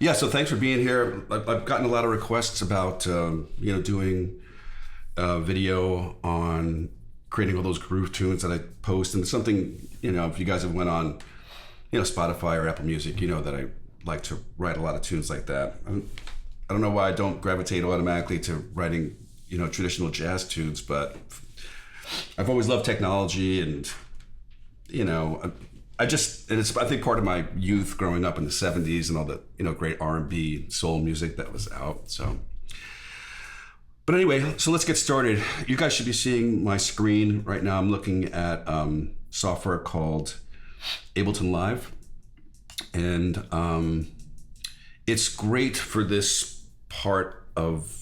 Yeah, so thanks for being here. I've gotten a lot of requests about doing video on creating all those groove tunes that I post, and it's something, if you guys have went on Spotify or Apple Music, that I like to write a lot of tunes like that. I don't know why I don't gravitate automatically to writing traditional jazz tunes, but I've always loved technology, and it's I think part of my youth growing up in the 70s and all the great R&B soul music that was out. So but anyway, so let's get started. You guys should be seeing my screen right now. I'm looking at software called Ableton Live, and it's great for this part of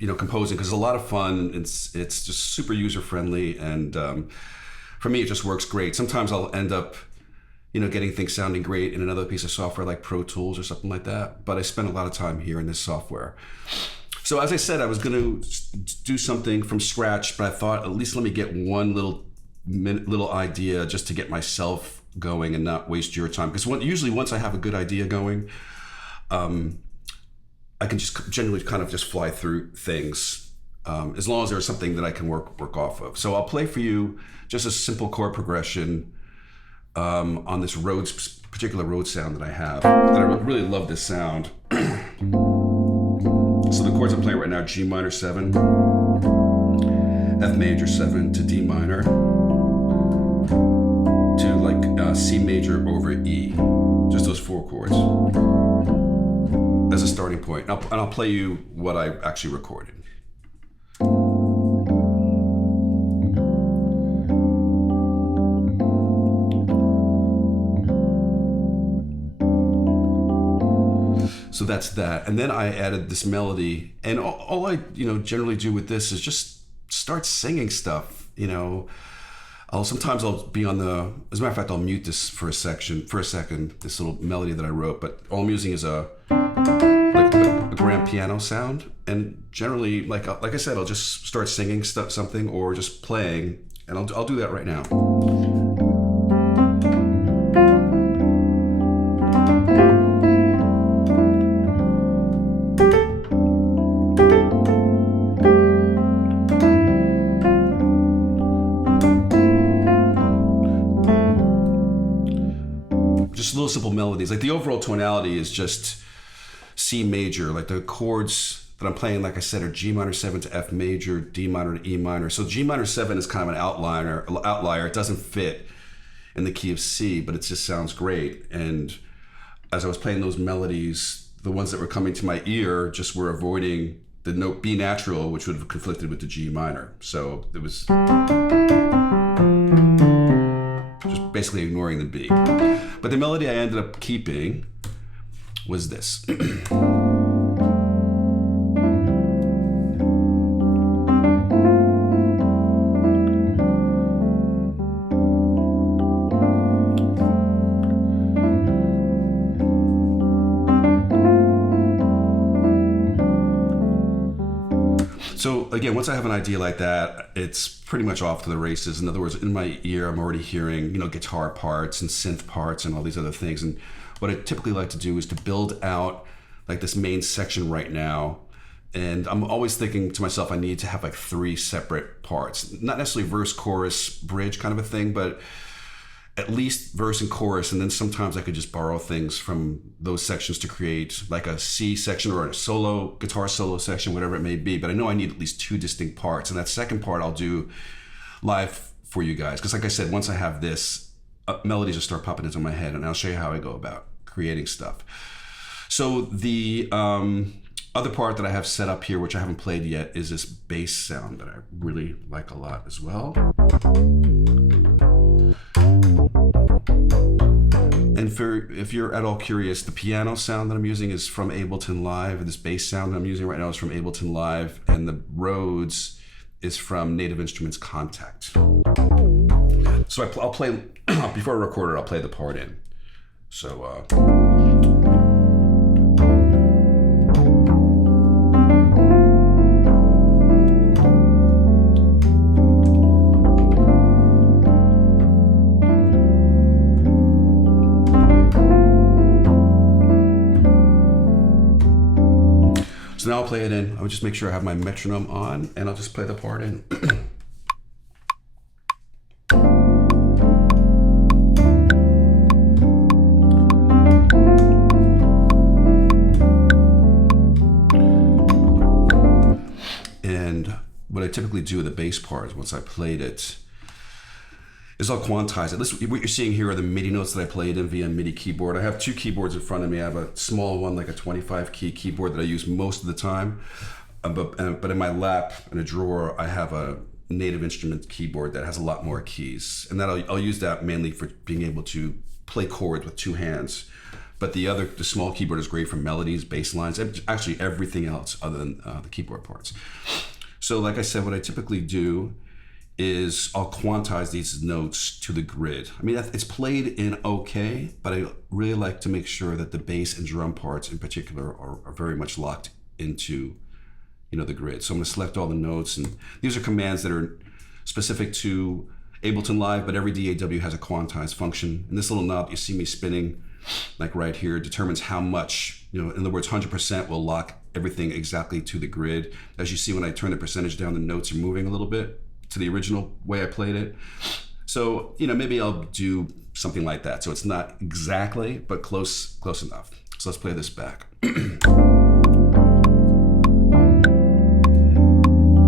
composing because it's a lot of fun. It's just super user friendly, and for me it just works great. Sometimes I'll end up getting things sounding great in another piece of software like Pro Tools or something like that, but I spend a lot of time here in this software. So as I said, I was going to do something from scratch, but I thought at least let me get one little idea just to get myself going and not waste your time, because usually once I have a good idea going, I can just generally kind of just fly through things, as long as there's something that I can work off of. So I'll play for you just a simple chord progression on this particular Rhodes sound that I have. And I really love this sound. So the chords I'm playing right now: G minor 7, F major 7 to D minor to C major over E. Just those 4 chords as a starting point. And I'll play you what I actually recorded. So that's that. And then I added this melody, and all I generally do with this is just start singing stuff. Sometimes I'll be on the, as a matter of fact, I'll mute this for a second, this little melody that I wrote, but all I'm using is a grand piano sound. And generally, like I said, I'll just start singing something or just playing, and I'll do that right now. Just little simple melodies. Like the overall tonality is just C major. Like the chords that I'm playing, like I said, are G minor 7 to F major, D minor to E minor. So G minor 7 is kind of an outlier. It doesn't fit in the key of C, but it just sounds great. And as I was playing those melodies, the ones that were coming to my ear just were avoiding the note B natural, which would have conflicted with the G minor. So it was just basically ignoring the B. But the melody I ended up keeping was this. So again, once I have an idea like that, it's pretty much off to the races. In other words, in my ear, I'm already hearing, guitar parts and synth parts and all these other things. And what I typically like to do is to build out like this main section right now. And I'm always thinking to myself, I need to have like 3 separate parts, not necessarily verse, chorus, bridge kind of a thing, but at least verse and chorus. And then sometimes I could just borrow things from those sections to create like a C section or a guitar solo section, whatever it may be. But I know I need at least 2 distinct parts. And that second part I'll do live for you guys. Because like I said, once I have this, melodies will start popping into my head, and I'll show you how I go about creating stuff. So the other part that I have set up here, which I haven't played yet, is this bass sound that I really like a lot as well. And if you're at all curious, the piano sound that I'm using is from Ableton Live, and this bass sound that I'm using right now is from Ableton Live, and the Rhodes is from Native Instruments Contact. So I'll play, before I record it, I'll play the part in. So, So now I'll play it in. I'll just make sure I have my metronome on, and I'll just play the part in. And what I typically do with the bass part, once I played it, is I'll quantize it. What you're seeing here are the MIDI notes that I played in via MIDI keyboard. I have two keyboards in front of me. I have a small one, like a 25 key keyboard that I use most of the time. But in my lap, in a drawer, I have a native instrument keyboard that has a lot more keys. And I'll use that mainly for being able to play chords with two hands. But the small keyboard is great for melodies, bass lines, and actually everything else other than the keyboard parts. So like I said, what I typically do is I'll quantize these notes to the grid. I mean, it's played in okay, but I really like to make sure that the bass and drum parts in particular are very much locked into, the grid. So I'm gonna select all the notes, and these are commands that are specific to Ableton Live, but every DAW has a quantize function. And this little knob you see me spinning, like right here, determines how much, in other words, 100% will lock everything exactly to the grid. As you see, when I turn the percentage down, the notes are moving a little bit to the original way I played it. So, maybe I'll do something like that. So it's not exactly, but close enough. So let's play this back.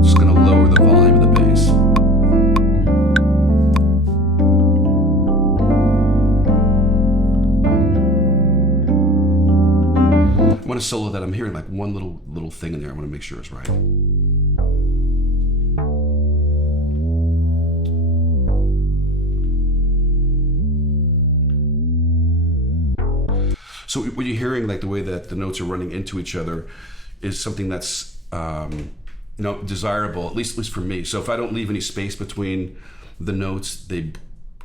Just gonna lower the volume of the bass. I want to solo that. I'm hearing like one little thing in there. I want to make sure it's right. So what you're hearing, like the way that the notes are running into each other, is something that's desirable, at least for me. So if I don't leave any space between the notes, they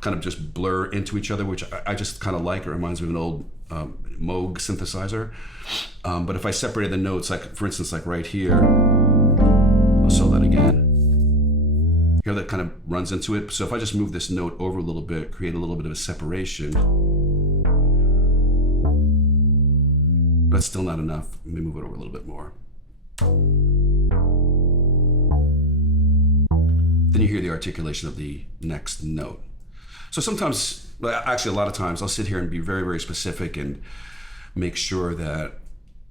kind of just blur into each other, which I just kind of like. It reminds me of an old Moog synthesizer. But if I separated the notes, like for instance, like right here, I'll solo that again. Here that kind of runs into it. So if I just move this note over a little bit, create a little bit of a separation, that's still not enough. Let me move it over a little bit more. Then you hear the articulation of the next note. So sometimes, actually a lot of times, I'll sit here and be very, very specific and make sure that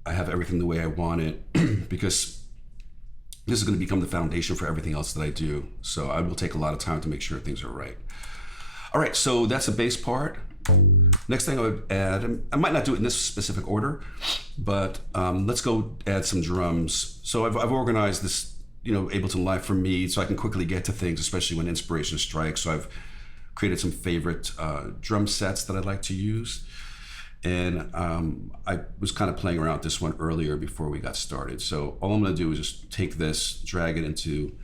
I have everything the way I want it, because this is going to become the foundation for everything else that I do. So I will take a lot of time to make sure things are right. All right, so that's the bass part. Next thing I would add, I might not do it in this specific order, but let's go add some drums. So I've organized this, Ableton Live for me, so I can quickly get to things, especially when inspiration strikes. So I've created some favorite drum sets that I'd like to use. And I was kind of playing around with this one earlier before we got started. So all I'm gonna do is just take this, drag it into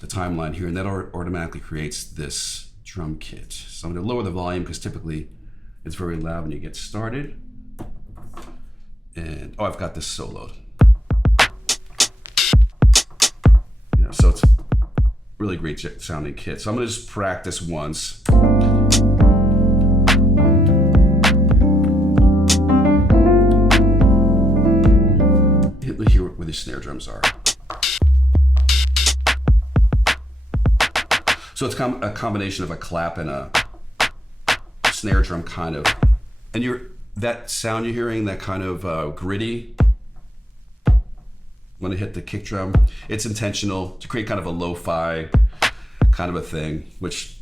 the timeline here, and that automatically creates this drum kit. So I'm gonna lower the volume because typically it's very loud when you get started. And, I've got this soloed. So it's a really great sounding kit. So I'm gonna just practice once. Hear where the snare drums are. So it's a combination of a clap and a snare drum kind of. And that sound you're hearing, that kind of gritty, when I hit the kick drum, it's intentional to create kind of a lo-fi kind of a thing, which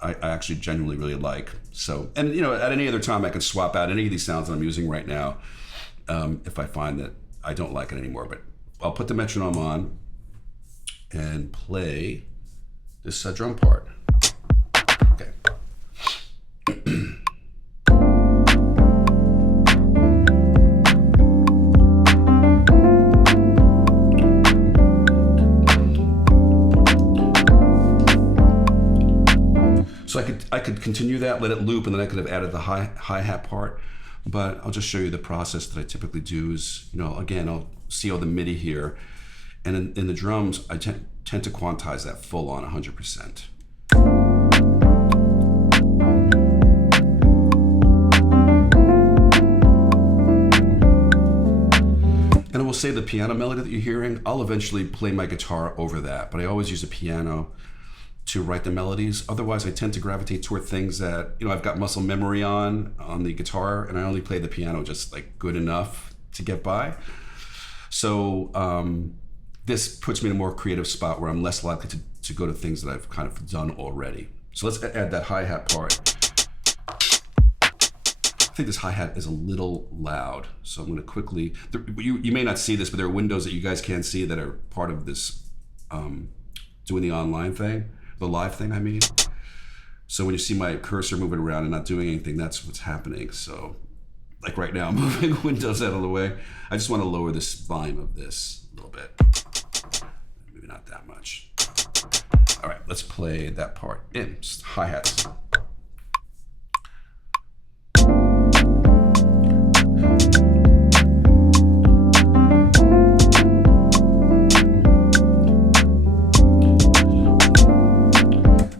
I actually genuinely really like. So, and at any other time I can swap out any of these sounds that I'm using right now if I find that I don't like it anymore. But I'll put the metronome on and play this drum part. Okay. So I could continue that, let it loop, and then I could have added the hi-hat part. But I'll just show you the process that I typically do is, again, I'll see all the MIDI here. And in the drums, I tend to quantize that full on 100%. And will say the piano melody that you're hearing, I'll eventually play my guitar over that, but I always use a piano to write the melodies. Otherwise, I tend to gravitate toward things that, you know, I've got muscle memory on the guitar, and I only play the piano just like good enough to get by. So this puts me in a more creative spot where I'm less likely to go to things that I've kind of done already. So let's add that hi-hat part. I think this hi-hat is a little loud, so I'm going to quickly, you may not see this, but there are windows that you guys can't see that are part of this doing the online thing, the live thing, I mean. So when you see my cursor moving around and not doing anything, that's what's happening. So like right now, I'm moving windows out of the way. I just want to lower this volume of this a little bit. Maybe not that much. All right, let's play that part in, just hi-hats.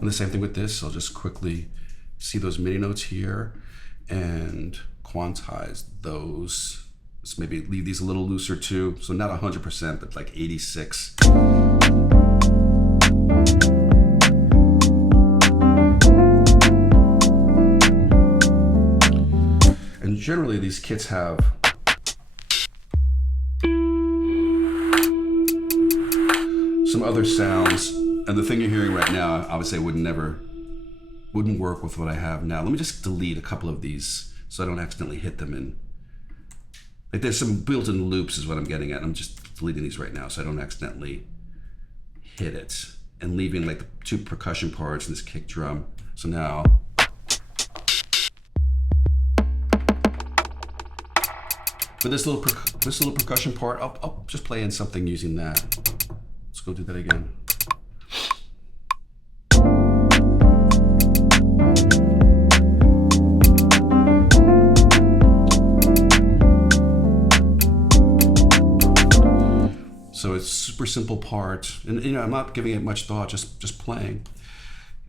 The same thing with this. I'll just quickly see those MIDI notes here and quantize those. Let's maybe leave these a little looser too. So not 100%, but like 86. And generally these kits have some other sounds. And the thing you're hearing right now, obviously I wouldn't work with what I have now. Let me just delete a couple of these so I don't accidentally hit them in. Like there's some built-in loops is what I'm getting at. I'm just deleting these right now so I don't accidentally hit it. And leaving like the two percussion parts and this kick drum. So now, for this little percussion part, I'll just play in something using that. Let's go do that again. So it's a super simple part, and you know I'm not giving it much thought, just playing.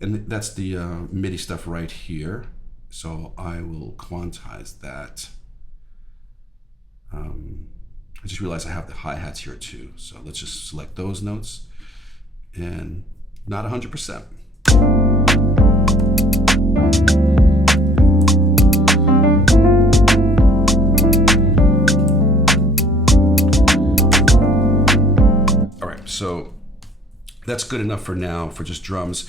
And that's the MIDI stuff right here. So I will quantize that. I just realized I have the hi-hats here too. So let's just select those notes, and not 100%. So that's good enough for now for just drums.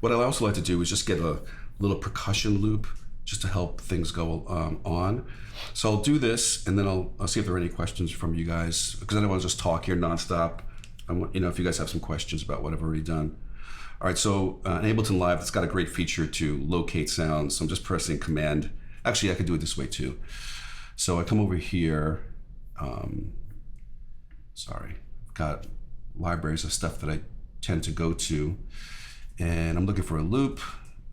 What I also like to do is just get a little percussion loop just to help things go on. So I'll do this, and then I'll see if there are any questions from you guys, because I don't want to just talk here nonstop. I want, you know, if you guys have some questions about what I've already done. All right, so in Ableton Live, it's got a great feature to locate sounds. So I'm just pressing Command. Actually, I could do it this way too. So I come over here. Sorry, I've got libraries of stuff that I tend to go to, and I'm looking for a loop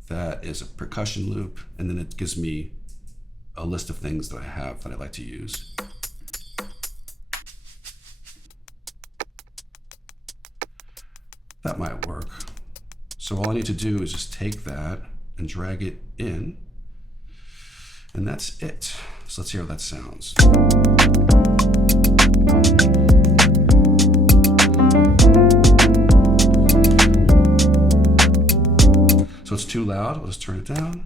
that is a percussion loop, and then it gives me a list of things that I have that I like to use. That might work. So all I need to do is just take that and drag it in, and that's it. So let's hear how that sounds. So it's too loud, we'll just turn it down.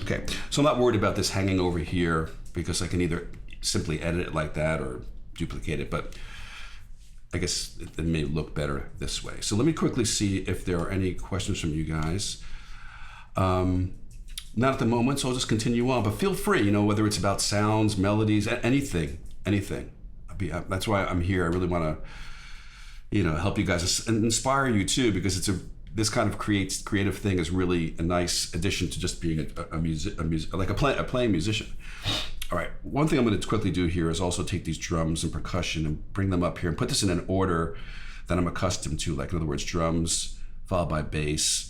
Okay, so I'm not worried about this hanging over here because I can either simply edit it like that or duplicate it, but I guess it may look better this way. So let me quickly see if there are any questions from you guys. Not at the moment, so I'll just continue on, but feel free, you know, whether it's about sounds, melodies, anything. That's why I'm here. I really want to, you know, help you guys and inspire you too, because this kind of creative thing is really a nice addition to just being a playing musician. All right, one thing I'm going to quickly do here is also take these drums and percussion and bring them up here and put this in an order that I'm accustomed to, like in other words, drums followed by bass,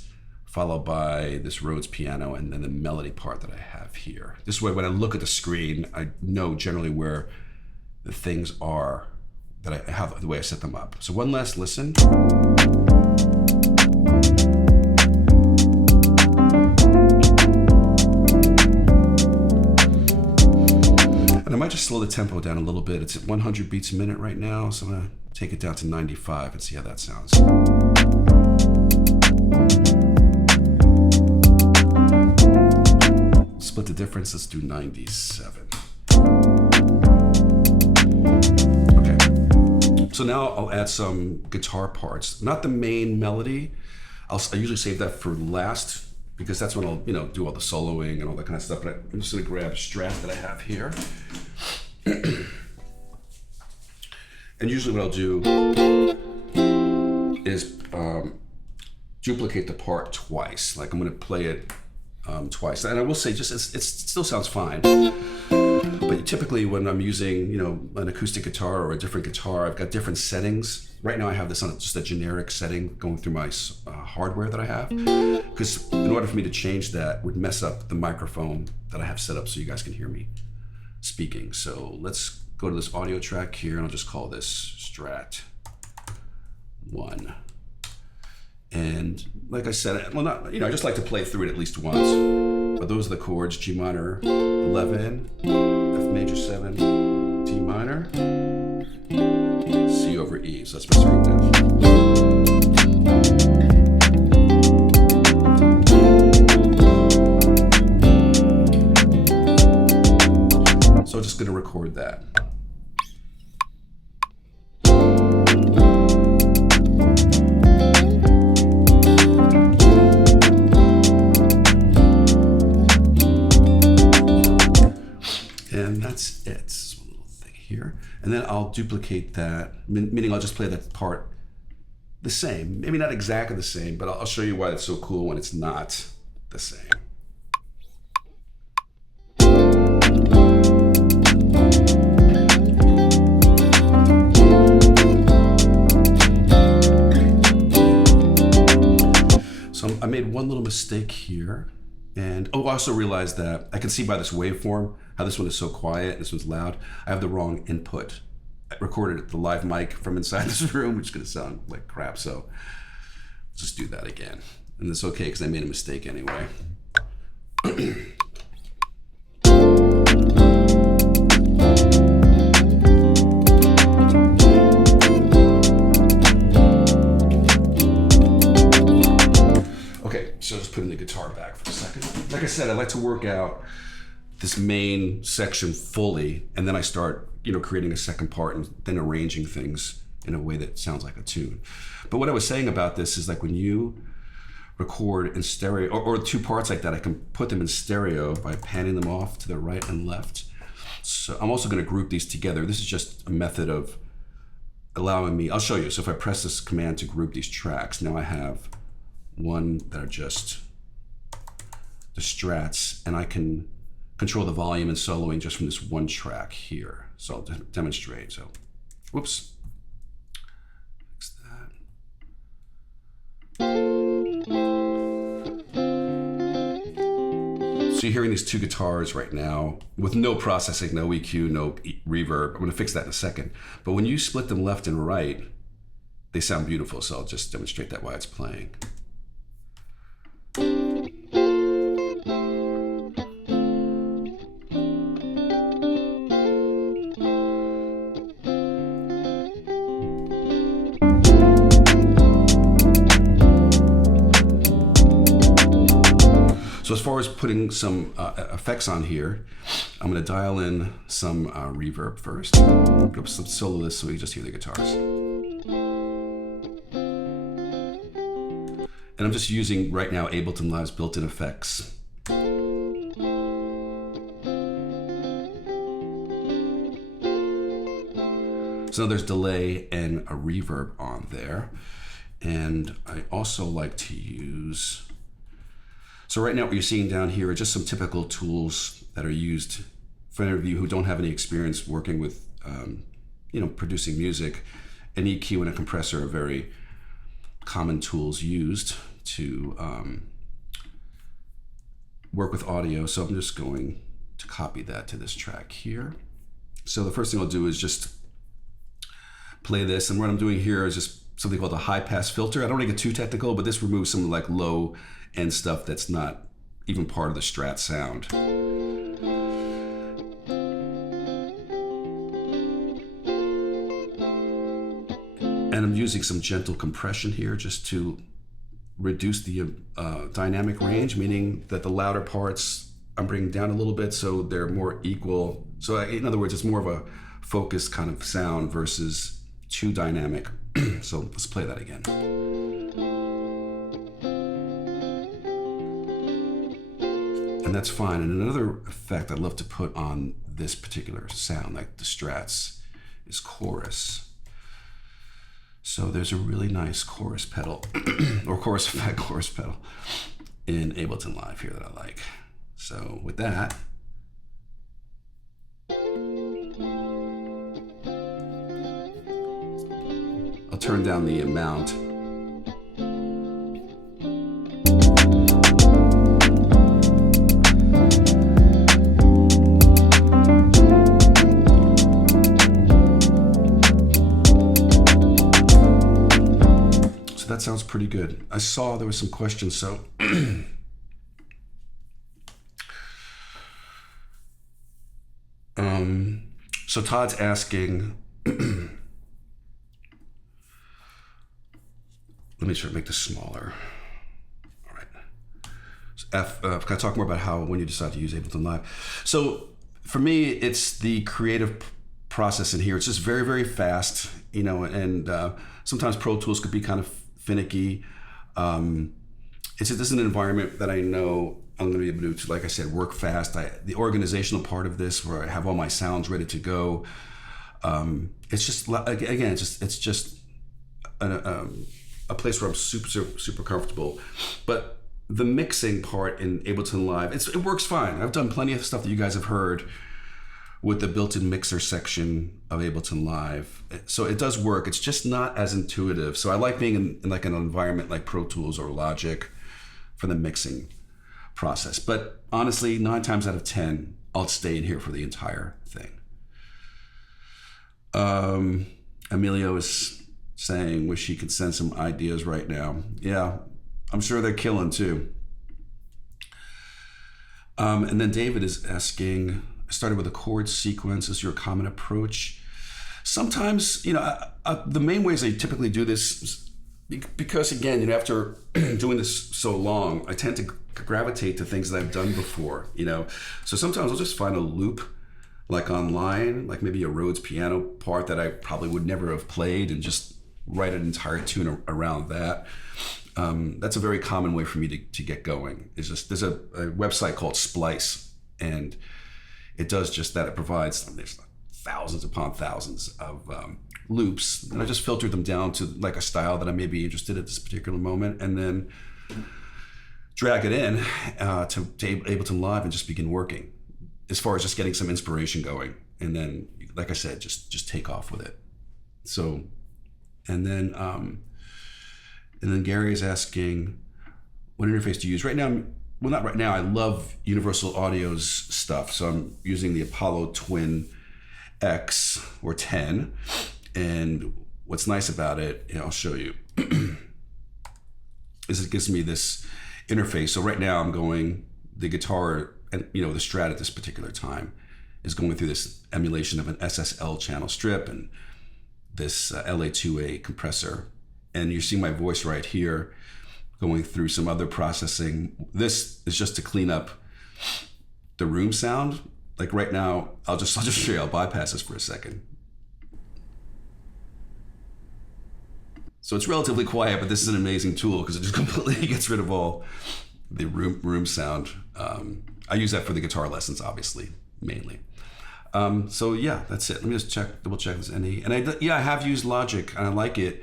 followed by this Rhodes piano, and then the melody part that I have here. This way, when I look at the screen, I know generally where the things are that I have, the way I set them up. So one last listen. actually slow the tempo down a little bit. It's at 100 beats a minute right now, so I'm gonna take it down to 95 and see how that sounds. Split the difference, let's do 97. Okay, so now I'll add some guitar parts. Not the main melody. I usually save that for last, because that's when I'll, do all the soloing and all that kind of stuff. But I'm just gonna grab a Strat that I have here. And usually what I'll do is duplicate the part twice. Like I'm gonna play it twice. And I will say, it still sounds fine. But typically when I'm using, an acoustic guitar or a different guitar, I've got different settings. Right now I have this on just a generic setting going through my hardware that I have. Because in order for me to change that would mess up the microphone that I have set up so you guys can hear me speaking. So let's go to this audio track here and I'll just call this Strat 1. And like I said, well, not, I just like to play through it at least once. But those are the chords: G minor 11, F major 7, D minor, C over E. So let's press it down. So I'm just going to record that. And that's it. It's a little thing here. And then I'll duplicate that, meaning I'll just play that part the same. Maybe not exactly the same, but I'll show you why it's so cool when it's not the same. So I made one little mistake here. And I also realized that I can see by this waveform how this one is so quiet, this one's loud. I have the wrong input. I recorded the live mic from inside this room, which is gonna sound like crap, so let's just do that again. And it's okay, because I made a mistake anyway. Okay, so let's put in the guitar back for a second. Like I said, I like to work out this main section fully, and then I start, creating a second part and then arranging things in a way that sounds like a tune. But what I was saying about this is, like, when you record in stereo, or two parts like that, I can put them in stereo by panning them off to the right and left. So I'm also going to group these together. This is just a method of allowing me, I'll show you. So if I press this command to group these tracks, now I have one that are just the strats, and I can control the volume and soloing just from this one track here. So I'll demonstrate. So, whoops. Fix that. So you're hearing these two guitars right now with no processing, no EQ, no reverb. I'm gonna fix that in a second. But when you split them left and right, they sound beautiful. So I'll just demonstrate that while it's playing. So as far as putting some effects on here, I'm going to dial in some reverb first. Let's solo this so we can just hear the guitars. And I'm just using right now Ableton Live's built-in effects. So there's delay and a reverb on there. And I also like to use, so right now what you're seeing down here are just some typical tools that are used for any of you who don't have any experience working with, producing music. An EQ and a compressor are very common tools used to work with audio. So I'm just going to copy that to this track here. So the first thing I'll do is just play this, and what I'm doing here is just something called a high pass filter. I don't want to get too technical, but this removes some like low end stuff that's not even part of the Strat sound. And I'm using some gentle compression here just to reduce the dynamic range, meaning that the louder parts I'm bringing down a little bit so they're more equal. So in other words, it's more of a focused kind of sound versus too dynamic. So let's play that again. And that's fine. And another effect I love to put on this particular sound, like the strats, is chorus. So there's a really nice chorus pedal, or chorus effect, chorus pedal in Ableton Live here that I like. So with that, I'll turn down the amount. That sounds pretty good. I saw there was some questions, so so Todd's asking, let me try to make this smaller. All right. So can I talk more about how, when you decide to use Ableton Live? So for me, it's the creative process in here. It's just very, very fast, you know, and sometimes Pro Tools could be kind of finicky. This is an environment that I know I'm going to be able to, like I said, work fast. The organizational part of this, where I have all my sounds ready to go. It's just, again, it's just a place where I'm super comfortable. But the mixing part in Ableton Live, it works fine. I've done plenty of stuff that you guys have heard with the built-in mixer section of Ableton Live. So it does work. It's just not as intuitive. So I like being in like an environment like Pro Tools or Logic for the mixing process. But honestly, 9 times out of 10, I'll stay in here for the entire thing. Emilio is saying, wish he could send some ideas right now. Yeah, I'm sure they're killing too. And then David is asking, I started with a chord sequence. Is your common approach? Sometimes, you know, the main ways I typically do this, because again, you know, after doing this so long, I tend to gravitate to things that I've done before, you know. So sometimes I'll just find a loop, like online, like maybe a Rhodes piano part that I probably would never have played, and just write an entire tune around that. That's a very common way for me to get going. Is just, there's a website called Splice, and it does just that. It provides, there's thousands upon thousands of loops, and I just filtered them down to like a style that I may be interested in at this particular moment, and then drag it in to Ableton Live and just begin working, as far as just getting some inspiration going. And then, like I said, just take off with it. So, and then Gary is asking, what interface do you use? Right now, well, not right now, I love Universal Audio's stuff. So I'm using the Apollo Twin X or 10. And what's nice about it, you know, I'll show you, is it gives me this interface. So right now I'm going, the guitar, and you know, the Strat at this particular time is going through this emulation of an SSL channel strip and this LA2A compressor. And you see my voice right here going through some other processing. This is just to clean up the room sound. Like right now, I'll just show you, I'll bypass this for a second. So it's relatively quiet, but this is an amazing tool because it just completely gets rid of all the room sound. I use that for the guitar lessons, obviously, mainly. So yeah, that's it. Let me just double check this any. And I have used Logic and I like it.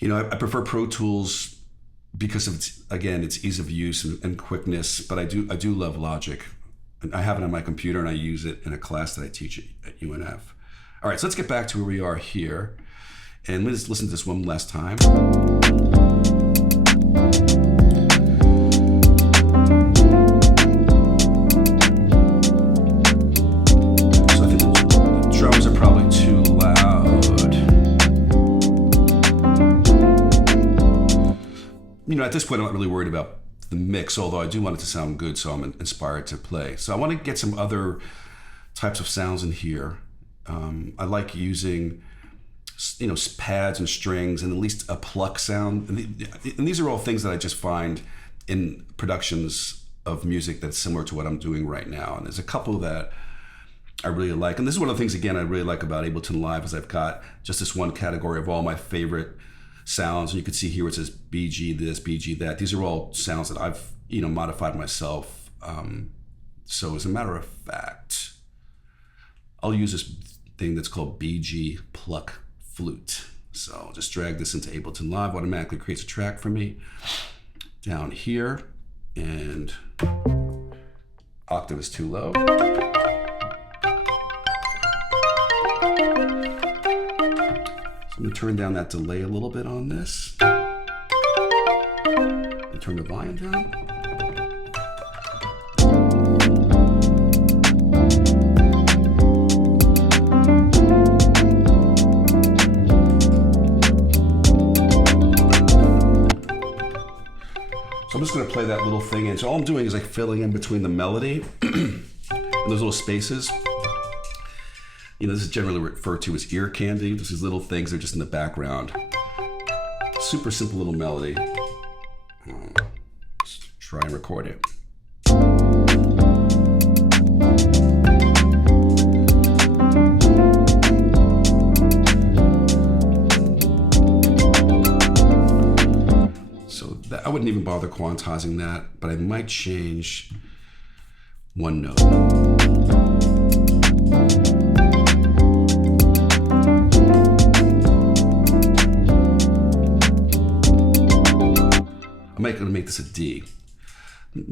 You know, I prefer Pro Tools because of its ease of use and quickness, but I do love Logic. And I have it on my computer and I use it in a class that I teach at UNF. All right, so let's get back to where we are here. And let's listen to this one last time. So I think the drums are probably too loud. You know, at this point, I'm not really worried about the mix, although I do want it to sound good, so I'm inspired to play. So I want to get some other types of sounds in here. I like using pads and strings, and at least a pluck sound. And these are all things that I just find in productions of music that's similar to what I'm doing right now. And there's a couple that I really like. And this is one of the things, again, I really like about Ableton Live is I've got just this one category of all my favorite sounds. And you can see here it says BG this, BG that. These are all sounds that I've, modified myself. So as a matter of fact, I'll use this thing that's called BG Pluck Flute. So I'll just drag this into Ableton Live, automatically creates a track for me down here, and octave is too low. So I'm gonna turn down that delay a little bit on this. And turn the volume down. So I'm just gonna play that little thing in. So all I'm doing is like filling in between the melody and those little spaces. This is generally referred to as ear candy. Just these little things that are just in the background. Super simple little melody. Let's try and record it. I wouldn't even bother quantizing that, but I might change one note. I'm going to make this a D.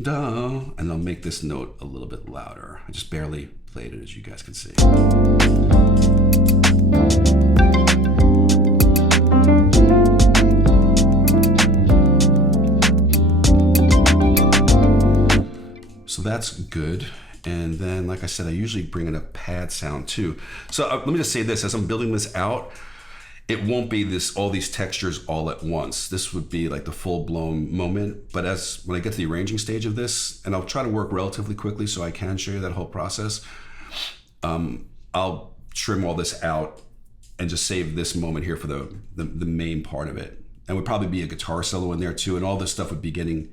Da, and I'll make this note a little bit louder. I just barely played it, as you guys can see. So that's good. And then, like I said, I usually bring in a pad sound too. So let me just say this, as I'm building this out, it won't be all these textures all at once. This would be like the full-blown moment. But when I get to the arranging stage of this, and I'll try to work relatively quickly so I can show you that whole process, I'll trim all this out and just save this moment here for the main part of it. And would probably be a guitar solo in there too, and all this stuff would be getting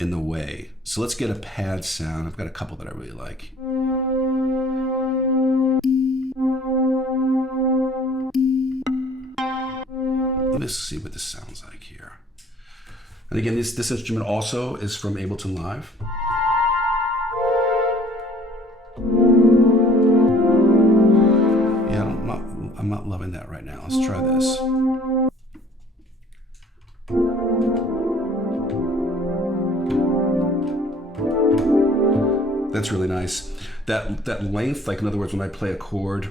in the way. So let's get a pad sound. I've got a couple that I really like. Let's see what this sounds like here. And again, this instrument also is from Ableton Live. Yeah, I'm not loving that right now. Let's try this. That's really nice. That length, like in other words, when I play a chord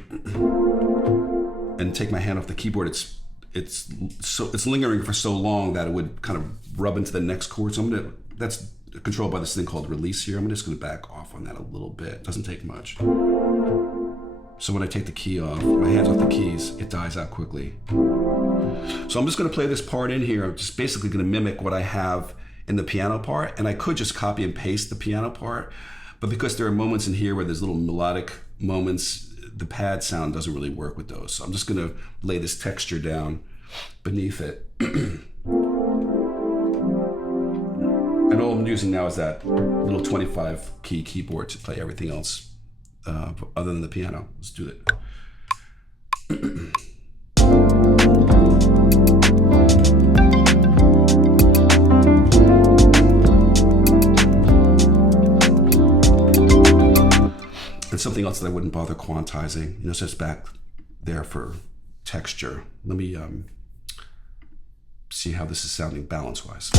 and take my hand off the keyboard, it's lingering for so long that it would kind of rub into the next chord. So that's controlled by this thing called release here. I'm just gonna back off on that a little bit. It doesn't take much. So when I take the key off, my hands off the keys, it dies out quickly. So I'm just gonna play this part in here. I'm just basically gonna mimic what I have in the piano part, and I could just copy and paste the piano part, but because there are moments in here where there's little melodic moments, the pad sound doesn't really work with those. So I'm just gonna lay this texture down beneath it. And all I'm using now is that little 25 key keyboard to play everything else other than the piano. Let's do it. And something else that I wouldn't bother quantizing, so it's back there for texture. Let me see how this is sounding balance-wise.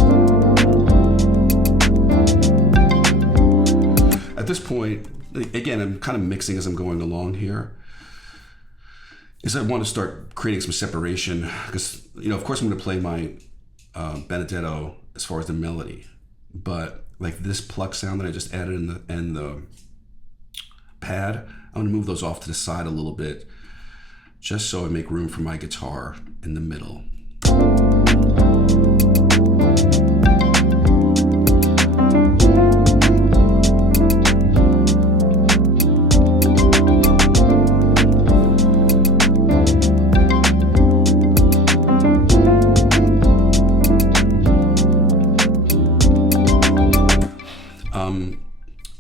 At this point, again, I'm kind of mixing as I'm going along here, is I want to start creating some separation because, of course I'm going to play my Benedetto as far as the melody, but like this pluck sound that I just added in the pad, I'm going to move those off to the side a little bit just so I make room for my guitar in the middle.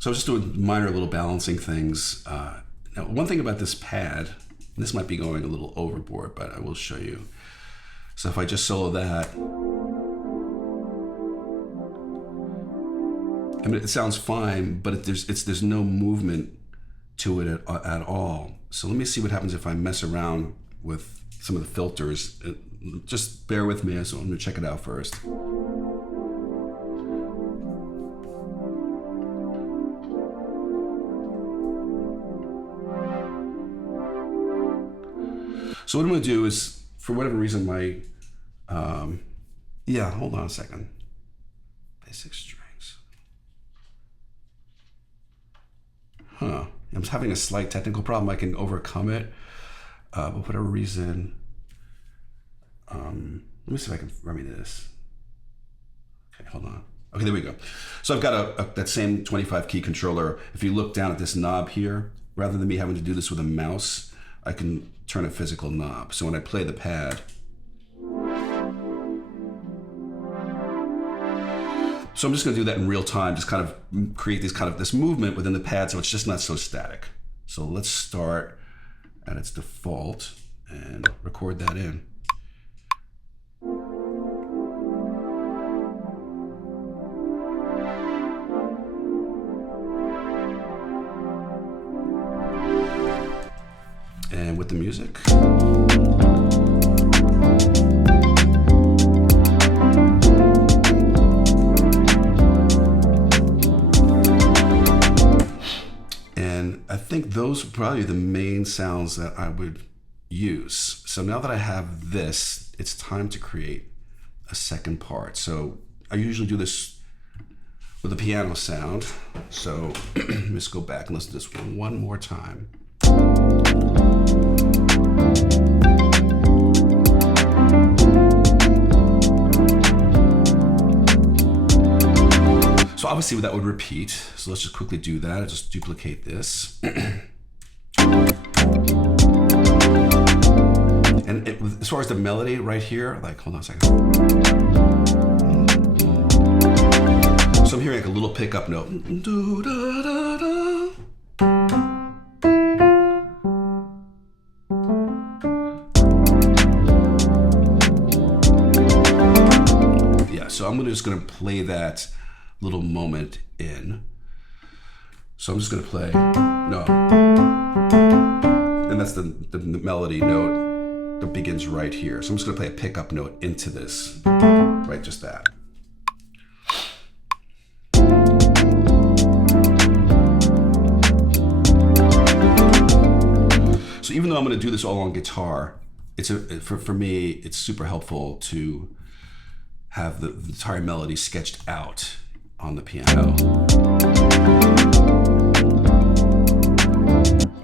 So I was just doing minor little balancing things. Now, one thing about this pad, this might be going a little overboard, but I will show you. So if I just solo that, I mean, it sounds fine, but there's no movement to it at all. So let me see what happens if I mess around with some of the filters. Just bear with me, so I'm gonna check it out first. So what I'm gonna do is, for whatever reason, my, yeah, hold on a second. Basic strings. Huh, I'm having a slight technical problem. I can overcome it, but for whatever reason, let me see if I can remedy this. Okay, hold on. Okay, there we go. So I've got that same 25 key controller. If you look down at this knob here, rather than me having to do this with a mouse, I can turn a physical knob. So when I play the pad, so I'm just gonna do that in real time, just kind of create this movement within the pad so it's just not so static. So let's start at its default and record that in. And with the music. And I think those are probably the main sounds that I would use. So now that I have this, it's time to create a second part. So I usually do this with a piano sound. So let's go back and listen to this one more time. So obviously that would repeat. So let's just quickly do that. I'll just duplicate this. And as far as the melody right here, like, hold on a second. So I'm hearing like a little pickup note. Yeah, so I'm just gonna play that little moment in. So I'm just gonna play, no. And that's the melody note that begins right here. So I'm just gonna play a pickup note into this, right, just that. So even though I'm gonna do this all on guitar, for me, it's super helpful to have the entire melody sketched out on the piano.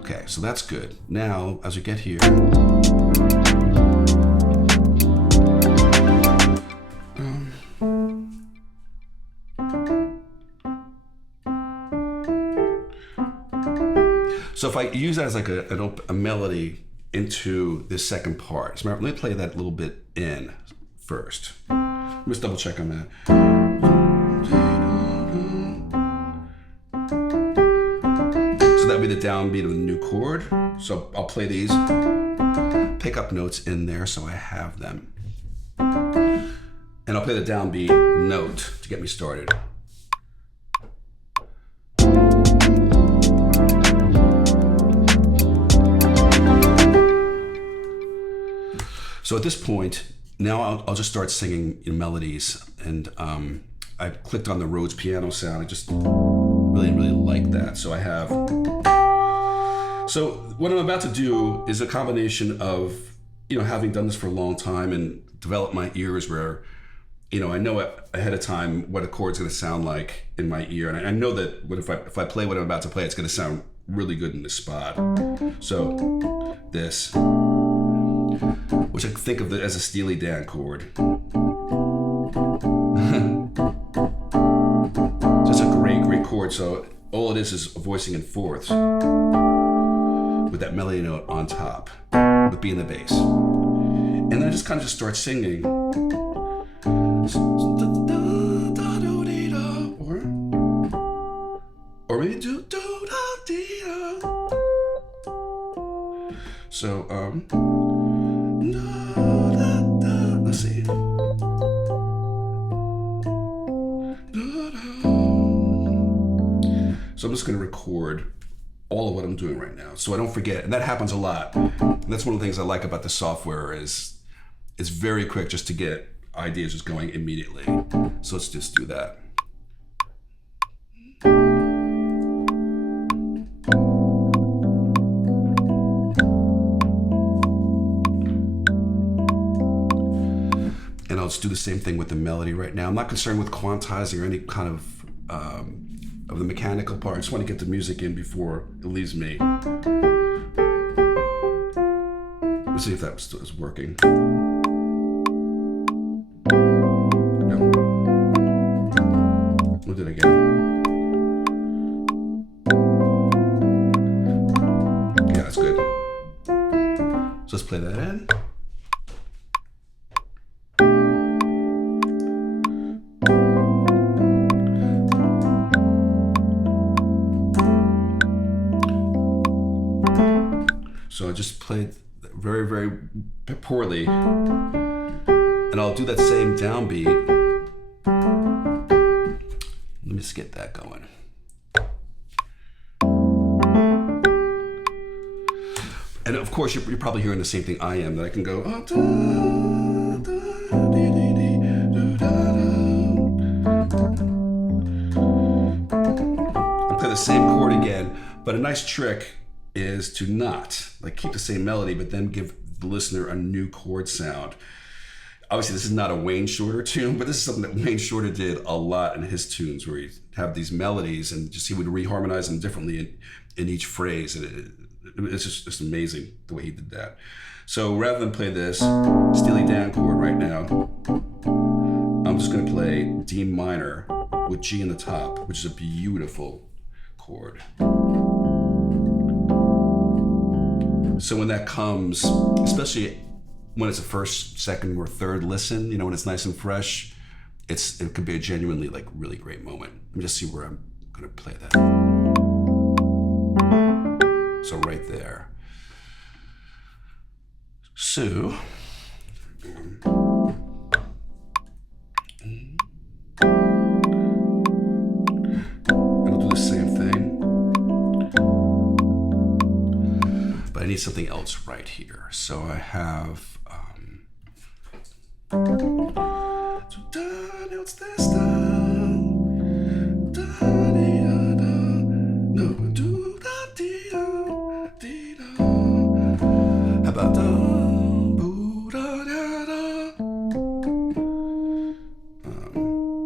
Okay, so that's good. Now, as we get here, so if I use that as like a melody into this second part, so let me play that a little bit in first. Let's double check on that. So that'd be the downbeat of the new chord. So I'll play these pickup notes in there so I have them. And I'll play the downbeat note to get me started. So at this point, now I'll just start singing melodies, and I clicked on the Rhodes piano sound. I just really like that. So I have, so what I'm about to do is a combination of, having done this for a long time and developed my ears where, I know ahead of time what a chord's gonna sound like in my ear. And I know that if I play what I'm about to play, it's gonna sound really good in this spot. So this, which I think of as a Steely Dan chord. Just a great chord. So all it is voicing in fourths with that melody note on top, with B in the bass. And then I just kind of start singing. Or maybe do do da dee da. So da, da, da. Let's see. Da, da. So I'm just going to record all of what I'm doing right now, so I don't forget. And that happens a lot. And that's one of the things I like about the software is it's very quick just to get ideas just going immediately. So let's just do that. And I'll just do the same thing with the melody right now. I'm not concerned with quantizing or any kind of the mechanical part. I just want to get the music in before it leaves me. Let's see if that was working. No. We'll do it again. Yeah, that's good. So let's play that in. So I just played very, very poorly. And I'll do that same downbeat. Let me just get that going. And of course, you're probably hearing the same thing I am, that I can go, oh, da, da, dee, dee, dee, do, da, da. And play the same chord again, but a nice trick is to not, like, keep the same melody, but then give the listener a new chord sound. Obviously, this is not a Wayne Shorter tune, but this is something that Wayne Shorter did a lot in his tunes, where he'd have these melodies and just he would reharmonize them differently in each phrase. And it's just amazing the way he did that. So rather than play this Steely Dan chord right now, I'm just going to play D minor with G in the top, which is a beautiful chord. So when that comes, especially when it's a first, second, or third listen, you know, when it's nice and fresh, it could be a genuinely, like, really great moment. Let me just see where I'm gonna play that. So right there. So, I'll do the same thing. But I need something else right here. So I have, it's this down. No, do da dee da dee da. How about boo da da da?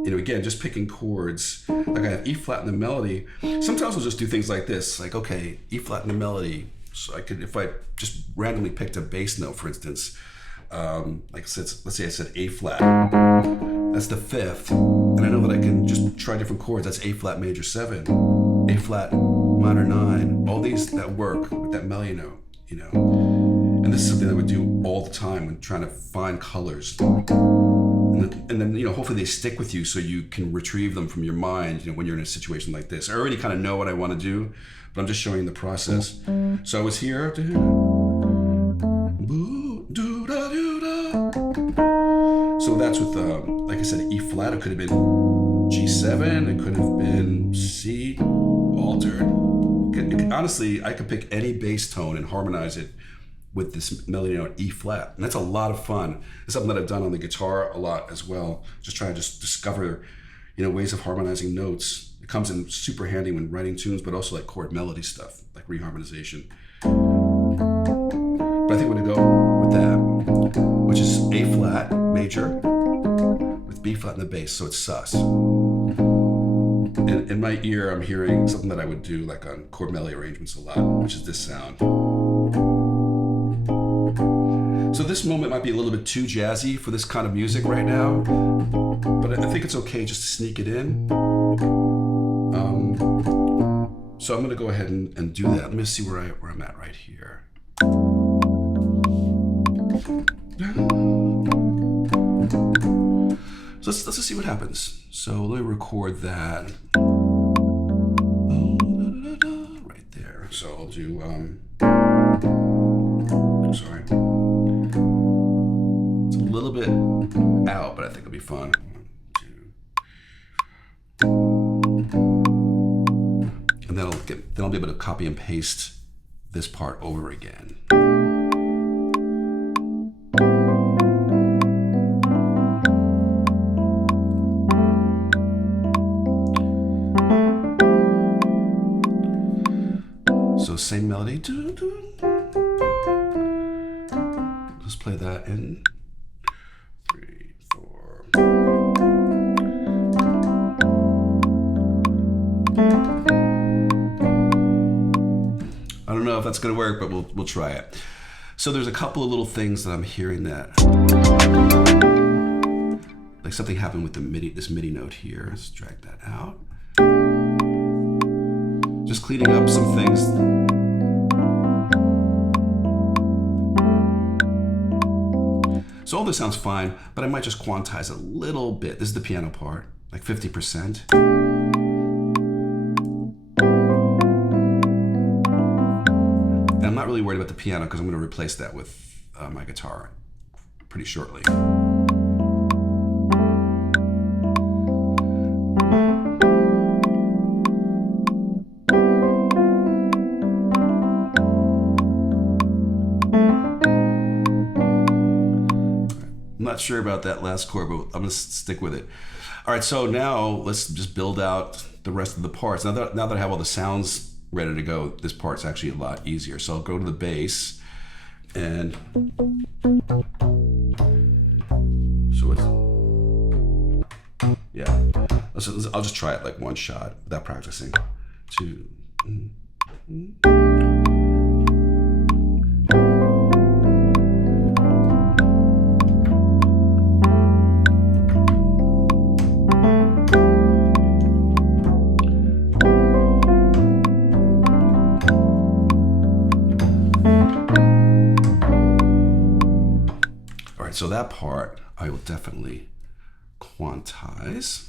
You know, again, just picking chords. Like I have E flat in the melody. Sometimes I'll just do things like this. Like, okay, E flat in the melody. So I could, if I just randomly picked a bass note, for instance, like let's say I said A flat. That's the fifth, and I know that I can just try different chords. That's A flat major 7, A flat minor 9. All these that work with that melody note, you know. And this is something I would do all the time when trying to find colors. And then, you know, hopefully they stick with you so you can retrieve them from your mind, you know, when you're in a situation like this. I already kind of know what I want to do, but I'm just showing you the process. So I was here. So that's with, like I said, E flat. It could have been G7. It could have been C altered. Honestly, I could pick any bass tone and harmonize it with this melody note E flat. And that's a lot of fun. It's something that I've done on the guitar a lot as well. Just trying to discover, you know, ways of harmonizing notes. It comes in super handy when writing tunes, but also like chord melody stuff, like reharmonization. But I think I'm gonna go with that, which is A flat major with B flat in the bass, so it's sus. And in my ear, I'm hearing something that I would do like on chord melody arrangements a lot, which is this sound. So this moment might be a little bit too jazzy for this kind of music right now, but I think it's okay just to sneak it in. So I'm gonna go ahead and do that. Let me see where I'm at right here. So let's just see what happens. So let me record that. So I'll do, sorry. It's a little bit out, but I think it'll be fun. 1, 2. And then I'll be able to copy and paste this part over again. So same melody. Let's play that in 3, 4. I don't know if that's gonna work, but we'll try it. So there's a couple of little things that I'm hearing that, like something happened with the MIDI, this MIDI note here. Let's drag that out. Just cleaning up some things. So all this sounds fine, but I might just quantize a little bit. This is the piano part, like 50%. And I'm not really worried about the piano because I'm going to replace that with my guitar pretty shortly. I'm not sure about that last chord, but I'm gonna stick with it. All right, so now let's just build out the rest of the parts. Now that I have all the sounds ready to go, this part's actually a lot easier. So I'll go to the bass, and so it's, yeah. I'll just try it like one shot without practicing. 2. So that part I will definitely quantize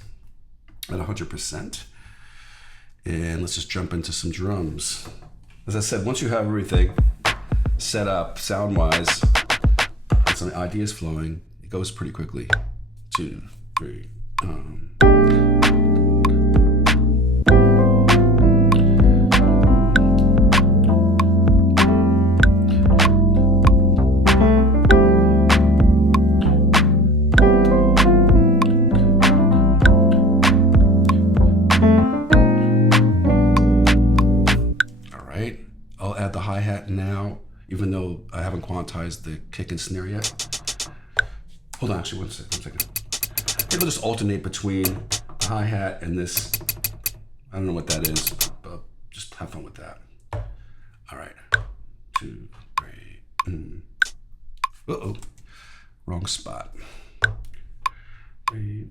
at 100%. And let's just jump into some drums. As I said, once you have everything set up sound-wise, and some ideas flowing, it goes pretty quickly. 2, 3. I'll add the hi-hat now, even though I haven't quantized the kick and snare yet. Hold on, actually, one second. Maybe I'll just alternate between the hi-hat and this. I don't know what that is, but just have fun with that. All right, 2, 3. Uh-oh, wrong spot. 3.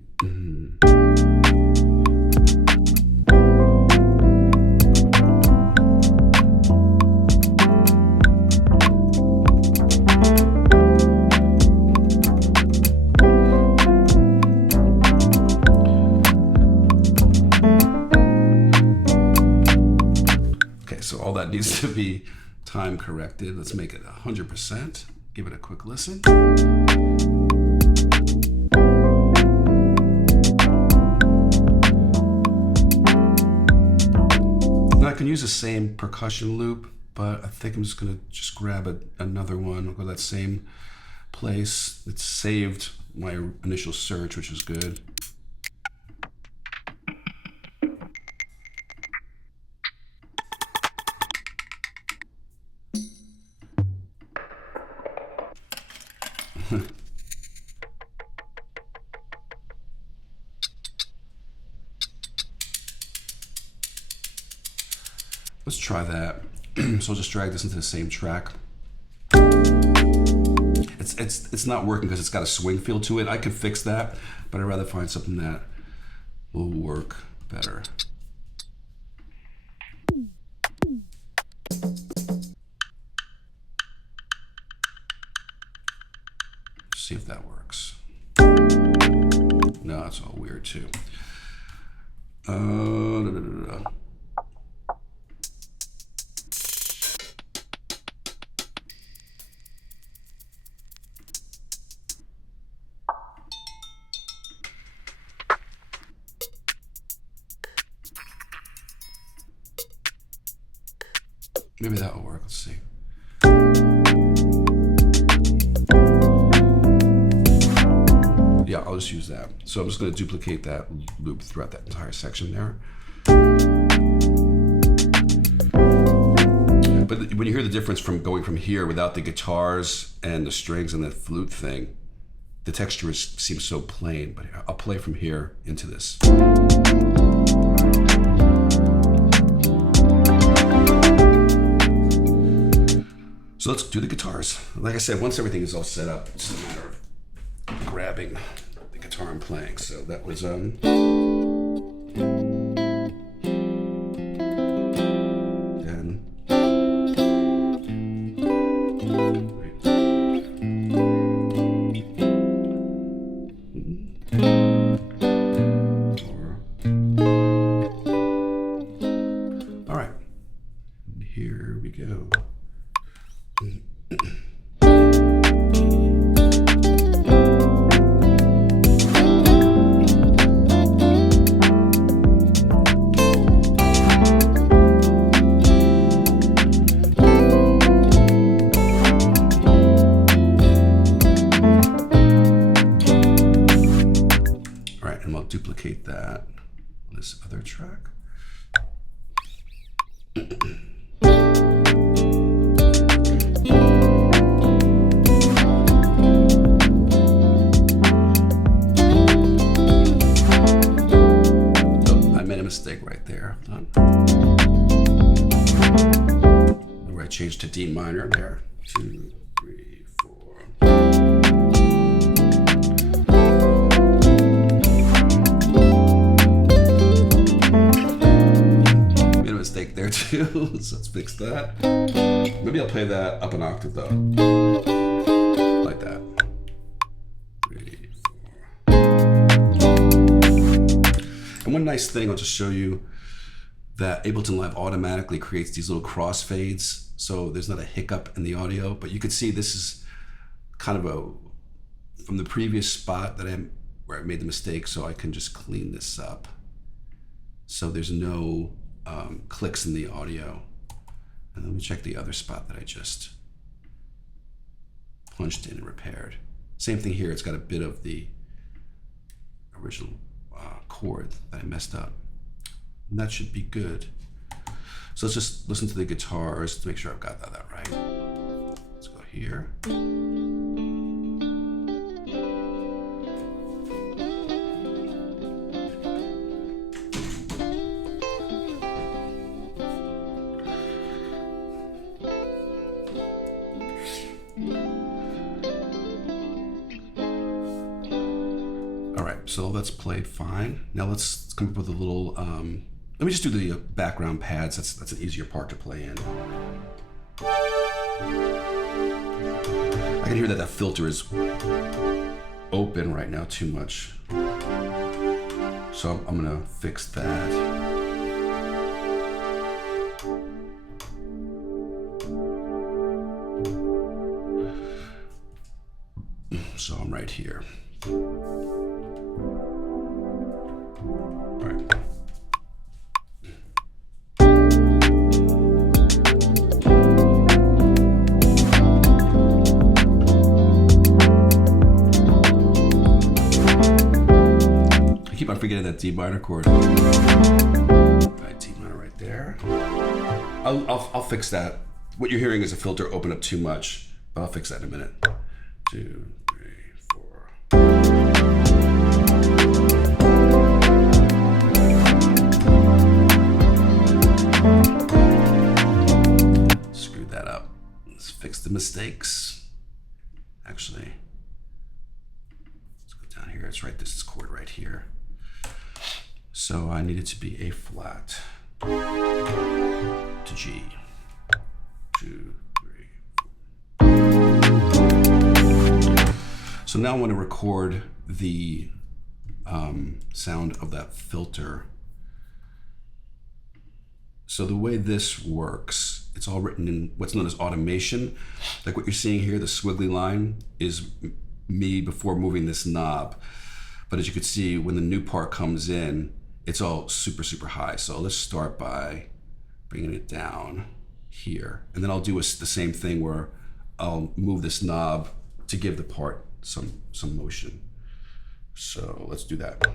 So all that needs to be time corrected. Let's make it 100%. Give it a quick listen. Now I can use the same percussion loop, but I think I'm just gonna grab another one. I'll go to that same place. It saved my initial search, which is good. Let's try that. So I'll just drag this into the same track. It's not working because it's got a swing feel to it. I could fix that, but I'd rather find something that will work better. See if that works. No, it's all weird too. Maybe that will work. Let's see. Yeah, I'll just use that. So I'm just going to duplicate that loop throughout that entire section there. But when you hear the difference from going from here without the guitars and the strings and the flute thing, the texture seems so plain. But I'll play from here into this. So let's do the guitars. Like I said, once everything is all set up, it's a matter of grabbing the guitar and playing. So that was then all right. Here we go. Duplicate that on this other track. Oh, I made a mistake right there. Hold on. Where I changed to D minor there. 2, 3, 4. Mistake there too, so let's fix that. Maybe I'll play that up an octave though, like that. 3, 4. And one nice thing, I'll just show you that Ableton Live automatically creates these little crossfades, so there's not a hiccup in the audio. But you can see this is kind of from the previous spot where I made the mistake, so I can just clean this up. So there's no clicks in the audio. And then we check the other spot that I just punched in and repaired. Same thing here, it's got a bit of the original chord that I messed up. And that should be good. So let's just listen to the guitars to make sure I've got that right. Let's go here. So that's played fine. Now let's come up with a little, let me just do the background pads. That's an easier part to play in. I can hear that filter is open right now too much. So I'm gonna fix that. So I'm right here. Right. I keep on forgetting that D minor chord. Right, D minor right there. I'll fix that. What you're hearing is a filter open up too much, but I'll fix that in a minute. 2, 3, 4. Screwed that up. Let's fix the mistakes. Actually, let's go down here. It's right, this is chord right here. So I need it to be A flat to G. 2, 3, 4. So now I want to record the sound of that filter. So the way this works, it's all written in what's known as automation. Like what you're seeing here, the squiggly line is me before moving this knob. But as you can see, when the new part comes in, it's all super, super high. So let's start by bringing it down. here. And then I'll do the same thing where I'll move this knob to give the part some motion. So let's do that.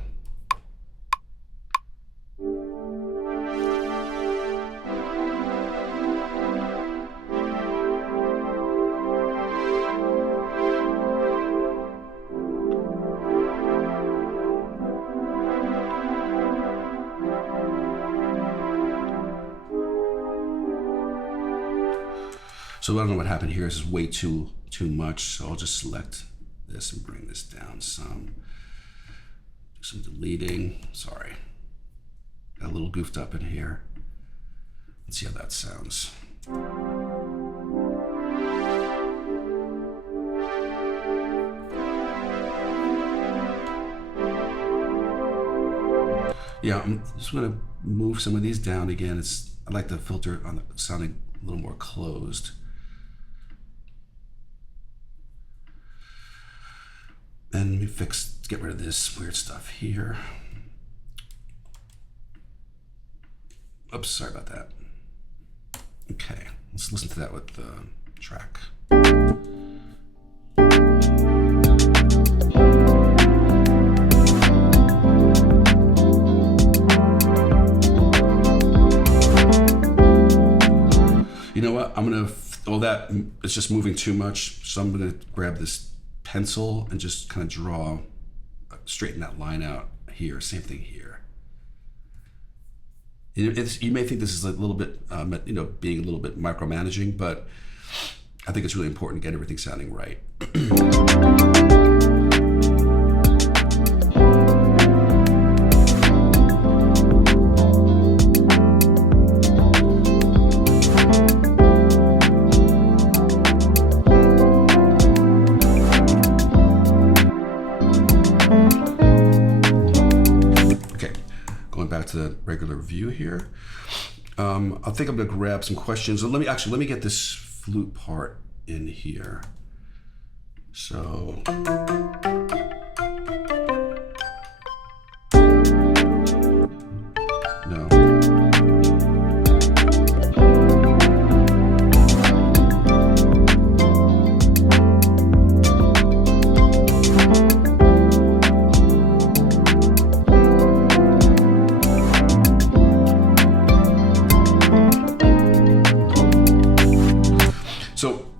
So I don't know what happened here. This is way too much. So I'll just select this and bring this down some. Do some deleting. Sorry. Got a little goofed up in here. Let's see how that sounds. Yeah, I'm just gonna move some of these down again. I like the filter on the sounding a little more closed. And let me get rid of this weird stuff here. Oops, sorry about that. Okay, let's listen to that with the track. You know what? It's just moving too much, so I'm gonna grab this pencil and just kind of straighten that line out here. Same thing here. You may think this is a little bit, being a little bit micromanaging, but I think it's really important to get everything sounding right. Back to the regular view here. I think I'm gonna grab some questions. Let me get this flute part in here. So no.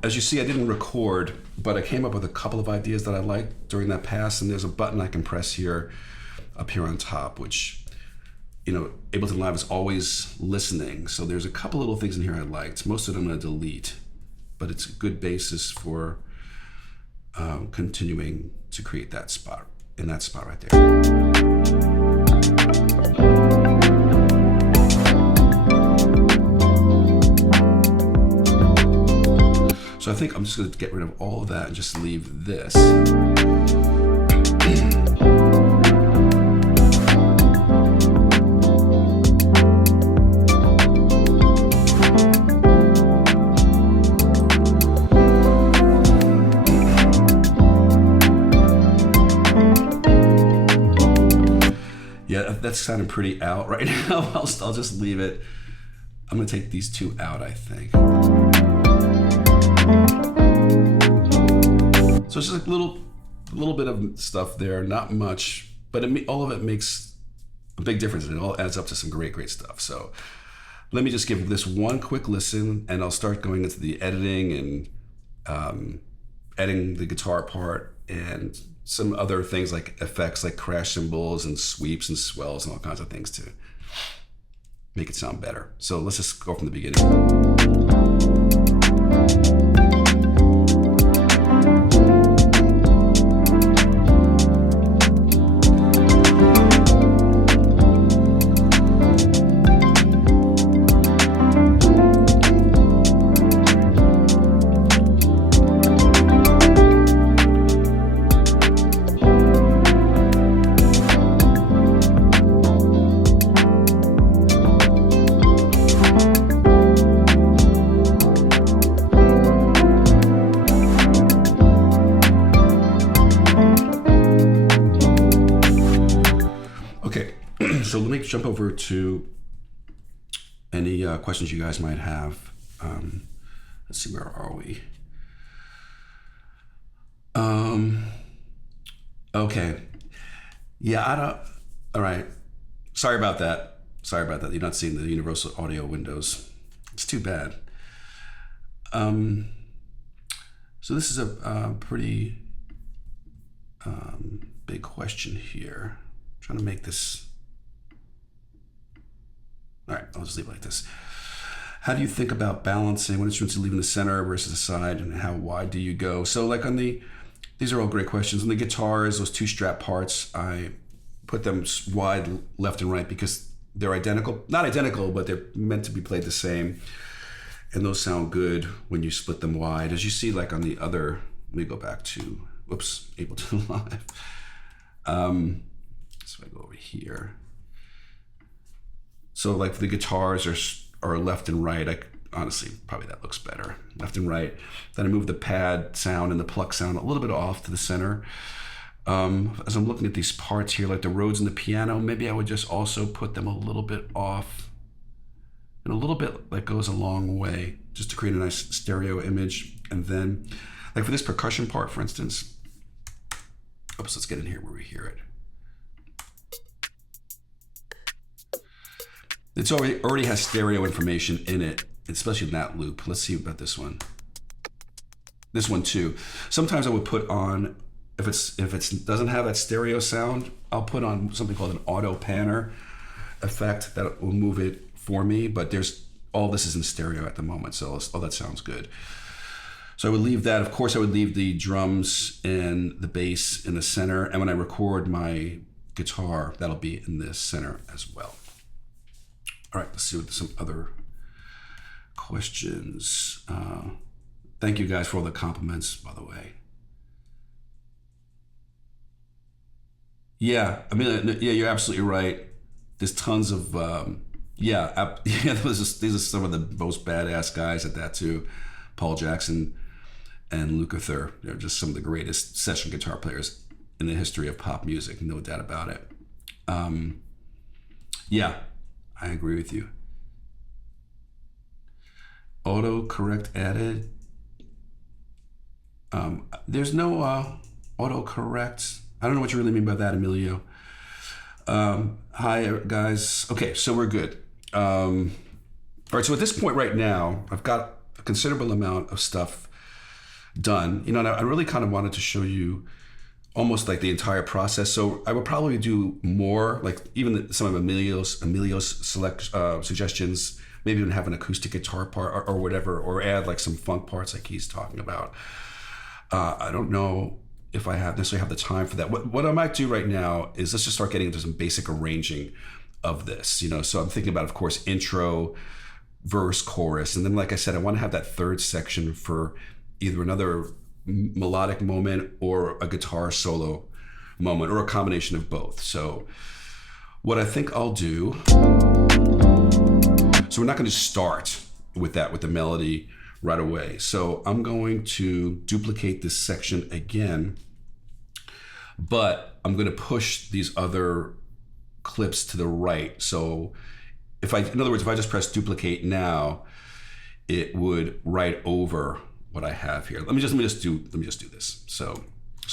As you see, I didn't record, but I came up with a couple of ideas that I liked during that pass, and there's a button I can press here, up here on top, which, Ableton Live is always listening. So there's a couple little things in here I liked. Most of them I'm gonna delete, but it's a good basis for continuing to create that spot, in that spot right there. So I think I'm just going to get rid of all of that and just leave this. Yeah, that's sounding pretty out right now. I'll just leave it. I'm going to take these two out, I think. So it's just a little bit of stuff there, not much, but all of it makes a big difference, and it all adds up to some great stuff. So let me just give this one quick listen, and I'll start going into the editing and editing the guitar part and some other things like effects like crash cymbals and sweeps and swells and all kinds of things to make it sound better. So let's just go from the beginning. So let me jump over to any questions you guys might have. Let's see, where are we? Okay. Yeah, I don't, all right. Sorry about that. Sorry about that. You're not seeing the universal audio windows. It's too bad. So this is a pretty big question here. I'm trying to make this. All right, I'll just leave it like this. How do you think about balancing when instruments are leaving the center versus the side, and how wide do you go? So like on these are all great questions. On the guitars, those two strap parts, I put them wide left and right because they're identical. Not identical, but they're meant to be played the same. And those sound good when you split them wide. As you see, like on the other, let me go back to, whoops, Ableton Live. So if I go over here. So like the guitars are left and right. Honestly, probably that looks better. Left and right. Then I move the pad sound and the pluck sound a little bit off to the center. As I'm looking at these parts here, like the Rhodes and the piano, maybe I would just also put them a little bit off. And a little bit like goes a long way just to create a nice stereo image. And then like for this percussion part, for instance, oops, let's get in here where we hear it. It's already has stereo information in it, especially in that loop. Let's see about this one. This one too. Sometimes I would put on, if it doesn't have that stereo sound, I'll put on something called an auto panner effect that will move it for me, but all this is in stereo at the moment, so that sounds good. So I would leave that. Of course, I would leave the drums and the bass in the center, and when I record my guitar, that'll be in the center as well. All right, let's see what some other questions. Thank you guys for all the compliments, by the way. Yeah, I mean, yeah, you're absolutely right. There's tons of, these are some of the most badass guys at that too. Paul Jackson and Lukather. They're just some of the greatest session guitar players in the history of pop music, no doubt about it. Yeah, I agree with you. Autocorrect added. There's no autocorrect. I don't know what you really mean by that, Emilio. Hi guys. Okay, so we're good. All right, so at this point right now, I've got a considerable amount of stuff done. And I really kind of wanted to show you almost like the entire process. So I would probably do more, like even some of Emilio's suggestions, maybe even have an acoustic guitar part or whatever, or add like some funk parts like he's talking about. I don't know if I necessarily have the time for that. What I might do right now is let's just start getting into some basic arranging of this. So I'm thinking about, of course, intro, verse, chorus, and then like I said, I want to have that third section for either another melodic moment or a guitar solo moment or a combination of both. So what I think I'll do, so we're not going to start with the melody right away. So I'm going to duplicate this section again, but I'm going to push these other clips to the right. So in other words, if I just press duplicate now, it would write over what I have here. Let me just do this. So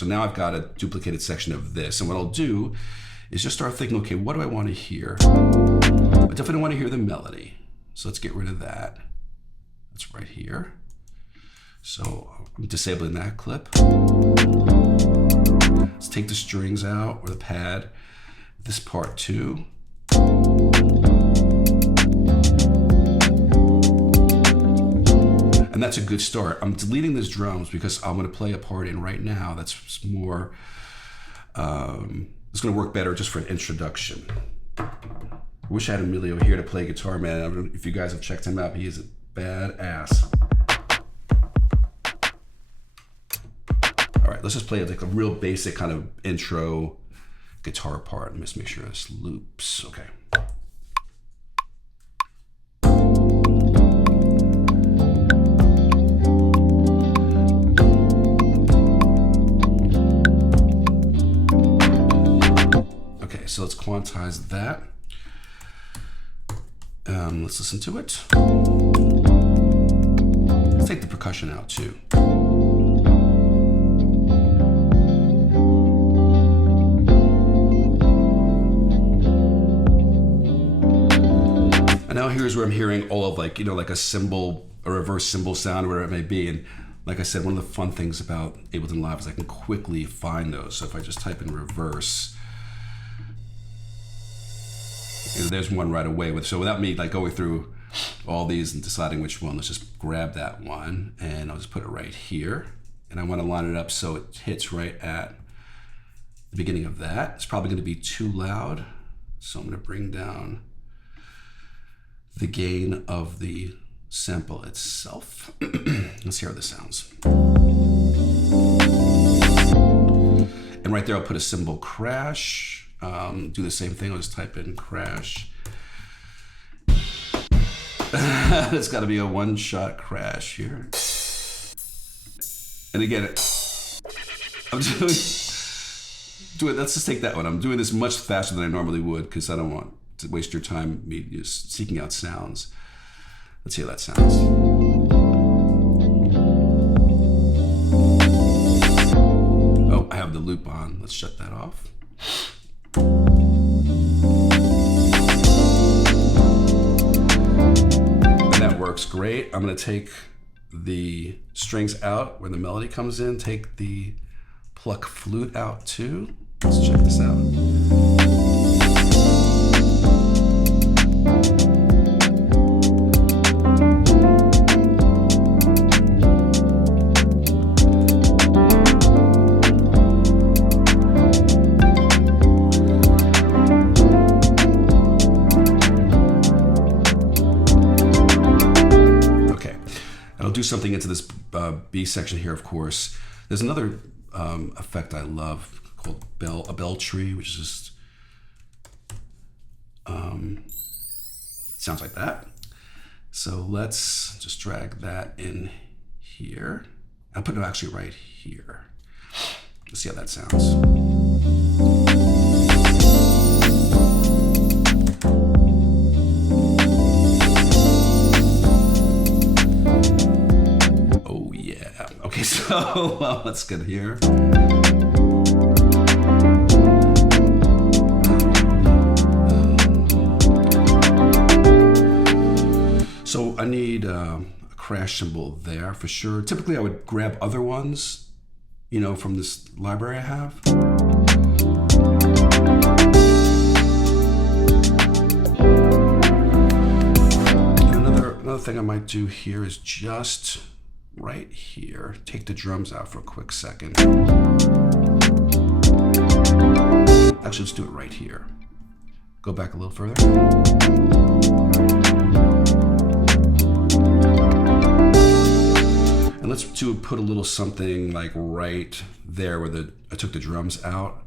now I've got a duplicated section of this, and what I'll do is just start thinking, okay, what do I want to hear? I definitely want to hear the melody. So let's get rid of that. That's right here. So I'm disabling that clip. Let's take the strings out or the pad. This part too. And that's a good start. I'm deleting these drums because I'm going to play a part in right now that's more, it's going to work better just for an introduction. I wish I had Emilio here to play guitar, man. I don't know if you guys have checked him out. He is a badass. All right, let's just play like a real basic kind of intro guitar part. Let me just make sure this loops. Okay. Okay, so let's quantize that. Let's listen to it. Let's take the percussion out too. And now here's where I'm hearing all of like, you know, like a cymbal, a reverse cymbal sound, whatever it may be. And like I said, one of the fun things about Ableton Live is I can quickly find those. So if I just type in reverse, you know, there's one right away. So without me like going through all these and deciding which one, let's just grab that one and I'll just put it right here. And I want to line it up so it hits right at the beginning of that. It's probably going to be too loud. So I'm going to bring down the gain of the sample itself. Let's hear how this sounds. And right there, I'll put a cymbal crash. Do the same thing. I'll just type in crash. It's got to be a one-shot crash here. And again, I'm doing. Let's just take that one. I'm doing this much faster than I normally would because I don't want to waste your time me just seeking out sounds. Let's see how that sounds. Oh, I have the loop on. Let's shut that off. And that works great. I'm going to take the strings out where the melody comes in, take the pluck flute out too. Let's check this out. Do something into this B section here, of course. There's another effect I love called a bell tree, which is just sounds like that. So let's just drag that in here. I'll put it actually right here. Let's see how that sounds. Okay, so well, let's get here. So I need a crash cymbal there for sure. Typically I would grab other ones, you know, from this library I have. And another thing I might do here is just right here, take the drums out for a quick second. Actually, let's do it right here. Go back a little further. And let's put a little something like right there where I took the drums out.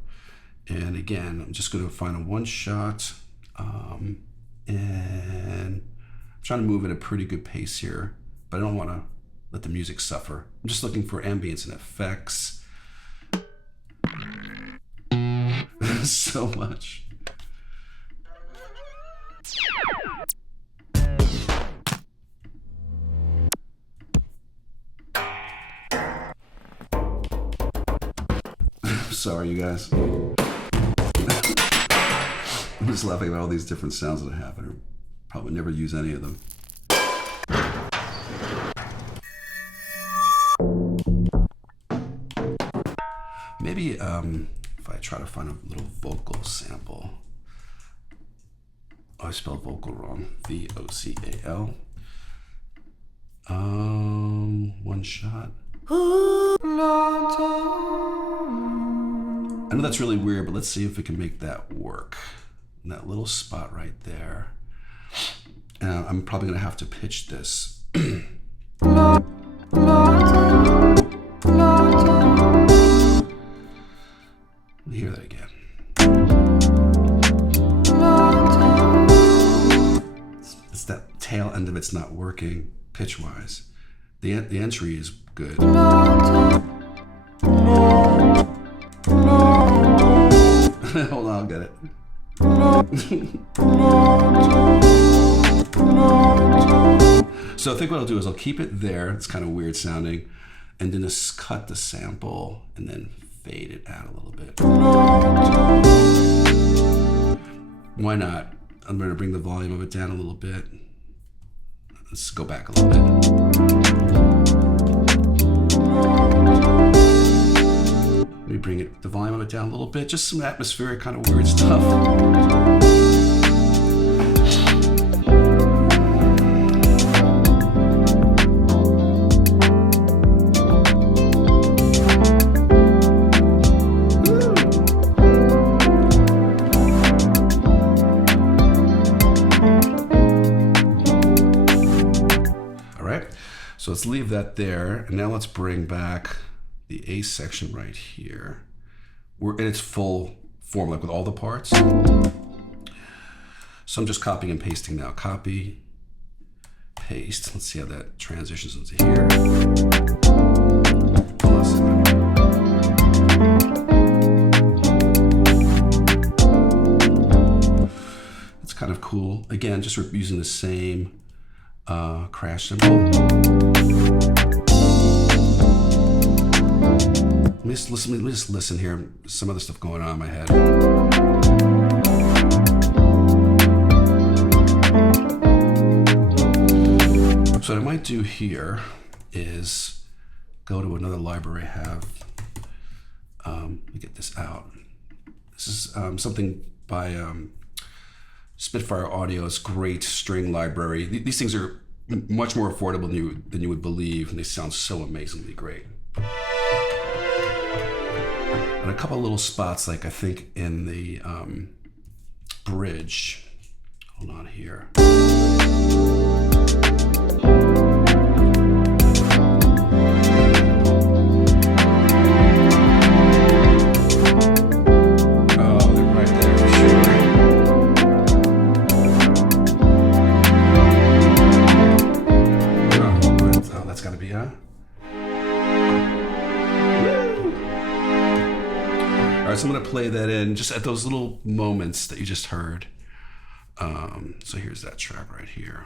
And again, I'm just going to find a one shot. And I'm trying to move at a pretty good pace here, but I don't want to let the music suffer. I'm just looking for ambience and effects. So much. Sorry, you guys. I'm just laughing about all these different sounds that I have. I probably never use any of them. Maybe if I try to find a little vocal sample. Oh, I spelled vocal wrong. V-O-C-A-L. One shot. I know that's really weird, but let's see if we can make that work. And that little spot right there. I'm probably gonna have to pitch this. Hear that again. It's that tail end of it's not working pitch-wise. The entry is good. Hold on, I'll get it. So I think what I'll do is I'll keep it there. It's kind of weird sounding. And then just cut the sample and then fade it out a little bit. Why not? I'm going to bring the volume of it down a little bit. Let's go back a little bit. Let me bring the volume of it down a little bit. Just some atmospheric kind of weird stuff. So let's leave that there, and now let's bring back the A section right here. We're in its full form, like with all the parts. So I'm just copying and pasting now. Copy, paste. Let's see how that transitions into here. It's kind of cool. Again, just using the same crash cymbal. Let me just listen here. Some other stuff going on in my head. So what I might do here is go to another library I have. Let me get this out. This is something by Spitfire Audio's great string library. These things are much more affordable than you would believe, and they sound so amazingly great. And a couple little spots, like I think in the bridge. Hold on here. So I'm going to play that in just at those little moments that you just heard. So here's that track right here.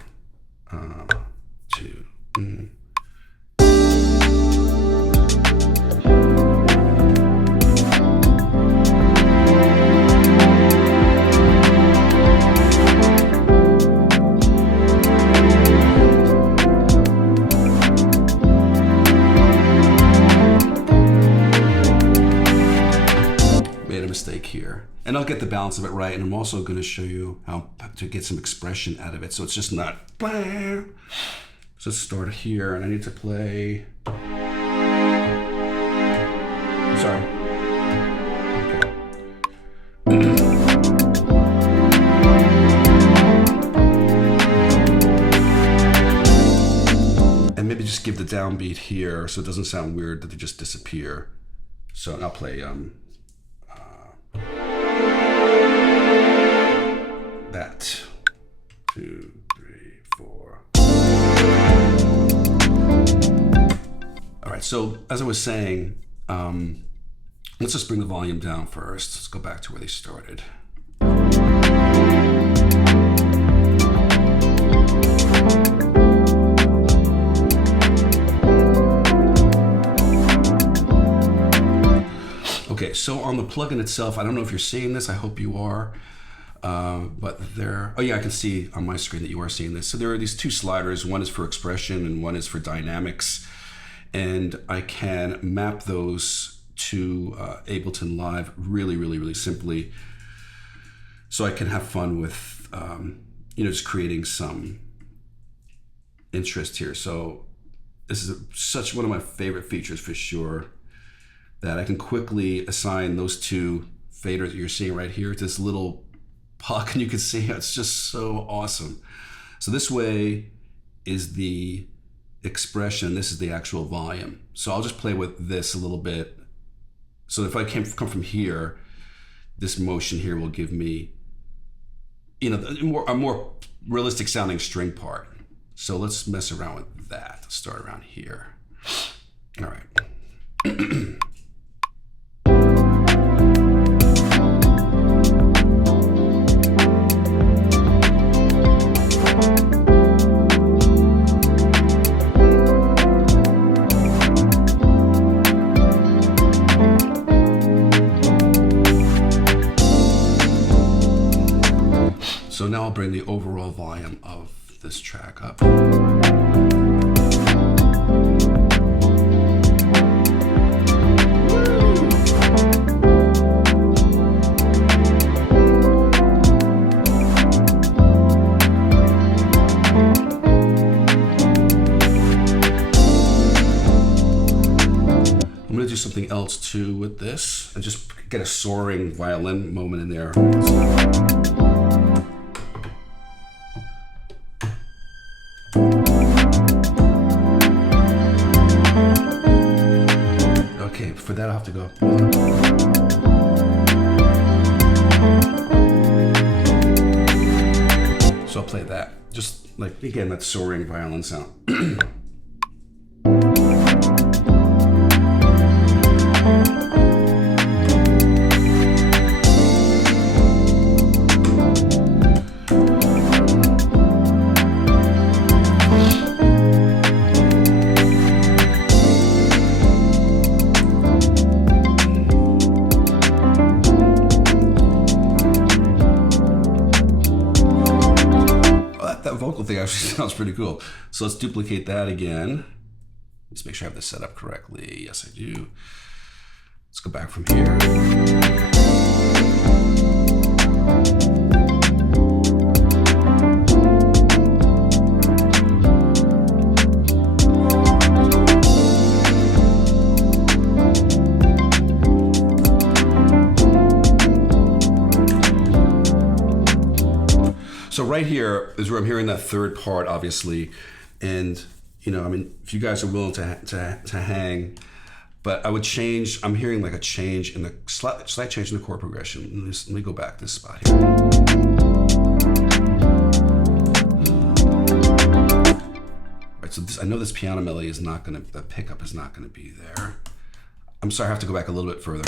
Mistake here, and I'll get the balance of it right, and I'm also going to show you how to get some expression out of it, so it's just not blah. So let's start here, and I need to play. Sorry. Okay. And maybe just give the downbeat here so it doesn't sound weird that they just disappear. So I'll play that. 2, 3, 4. All right, so as I was saying, let's just bring the volume down first. Let's go back to where they started. Okay, so on the plugin itself, I don't know if you're seeing this, I hope you are. But there, oh yeah, I can see on my screen that you are seeing this. So there are these two sliders, one is for expression and one is for dynamics. And I can map those to Ableton Live really simply. So I can have fun with, just creating some interest here. So this is such one of my favorite features for sure, that I can quickly assign those two faders that you're seeing right here to this little puck, and you can see it's just so awesome. So this way is the expression, this is the actual volume. So I'll just play with this a little bit. So if I come from here, this motion here will give me, a more realistic sounding string part. So let's mess around with that. Let's start around here. All right. So now I'll bring the overall volume of this track up. I'm gonna do something else too with this and just get a soaring violin moment in there. Okay, for that I'll have to go. So I'll play that. Just like, again, that soaring violin sound. Vocal thing actually sounds pretty cool. So let's duplicate that again. Let's make sure I have this set up correctly. Yes, I do. Let's go back from here. So right here is where I'm hearing that third part, obviously, and you know, I mean, if you guys are willing to hang, but I would change. I'm hearing like a change in the slight change in the chord progression. Let me go back this spot here. Right, so this, I know this piano melody is not gonna, the pickup is not gonna be there. I'm sorry, I have to go back a little bit further.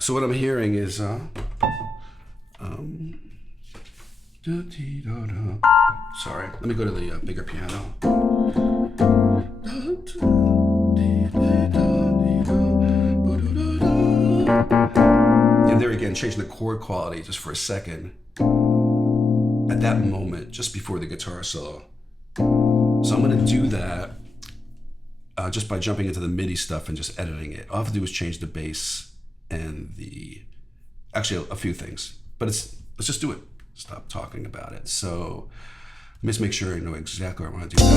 So what I'm hearing is, sorry, let me go to the bigger piano. And there again, changing the chord quality just for a second. At that moment, just before the guitar solo. So I'm gonna do that just by jumping into the MIDI stuff and just editing it. All I have to do is change the bass and actually a few things, but let's just do it. Stop talking about it. So let me just make sure I know exactly where I want to do that.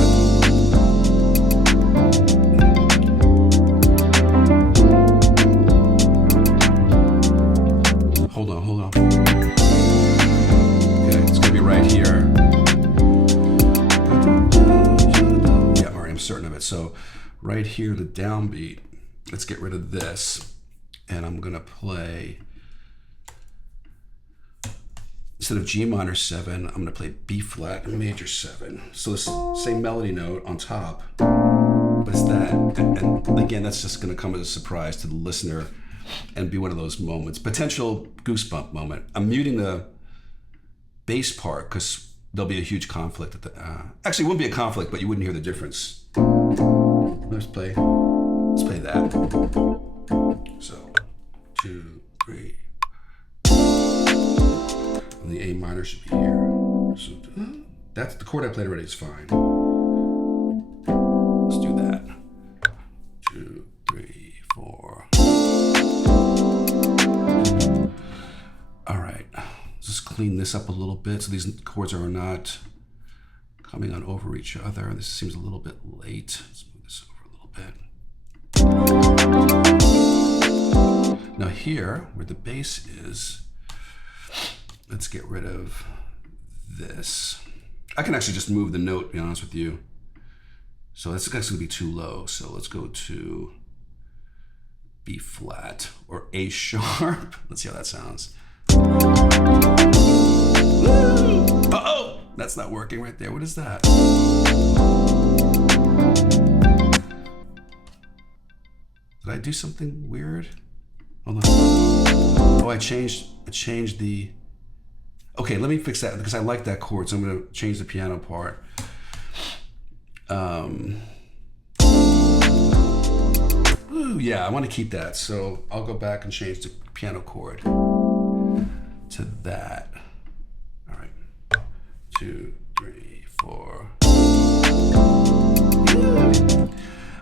Hold on. Okay, it's gonna be right here. Yeah, all right, I'm certain of it. So right here, the downbeat, let's get rid of this. And I'm gonna play, instead of G minor 7, I'm gonna play B flat major 7. So this same melody note on top, but it's that. And again, that's just gonna come as a surprise to the listener and be one of those moments, potential goosebump moment. I'm muting the bass part because there'll be a huge conflict at the, actually it wouldn't be a conflict, but you wouldn't hear the difference. Let's play that. So, 2, 3. And the A minor should be here. So that's the chord I played already, it's fine. Let's do that. 2, 3, 4. All right, let's just clean this up a little bit so these chords are not coming on over each other. This seems a little bit late. Let's move this over a little bit. Now here, where the bass is, let's get rid of this. I can actually just move the note, to be honest with you. So that's going to be too low. So let's go to B flat or A sharp. Let's see how that sounds. Uh-oh! That's not working right there. What is that? Did I do something weird? Hold on. Oh, I changed the... Okay, let me fix that because I like that chord, so I'm going to change the piano part. Ooh, yeah, I want to keep that. So I'll go back and change the piano chord to that. All right, 2, 3, 4.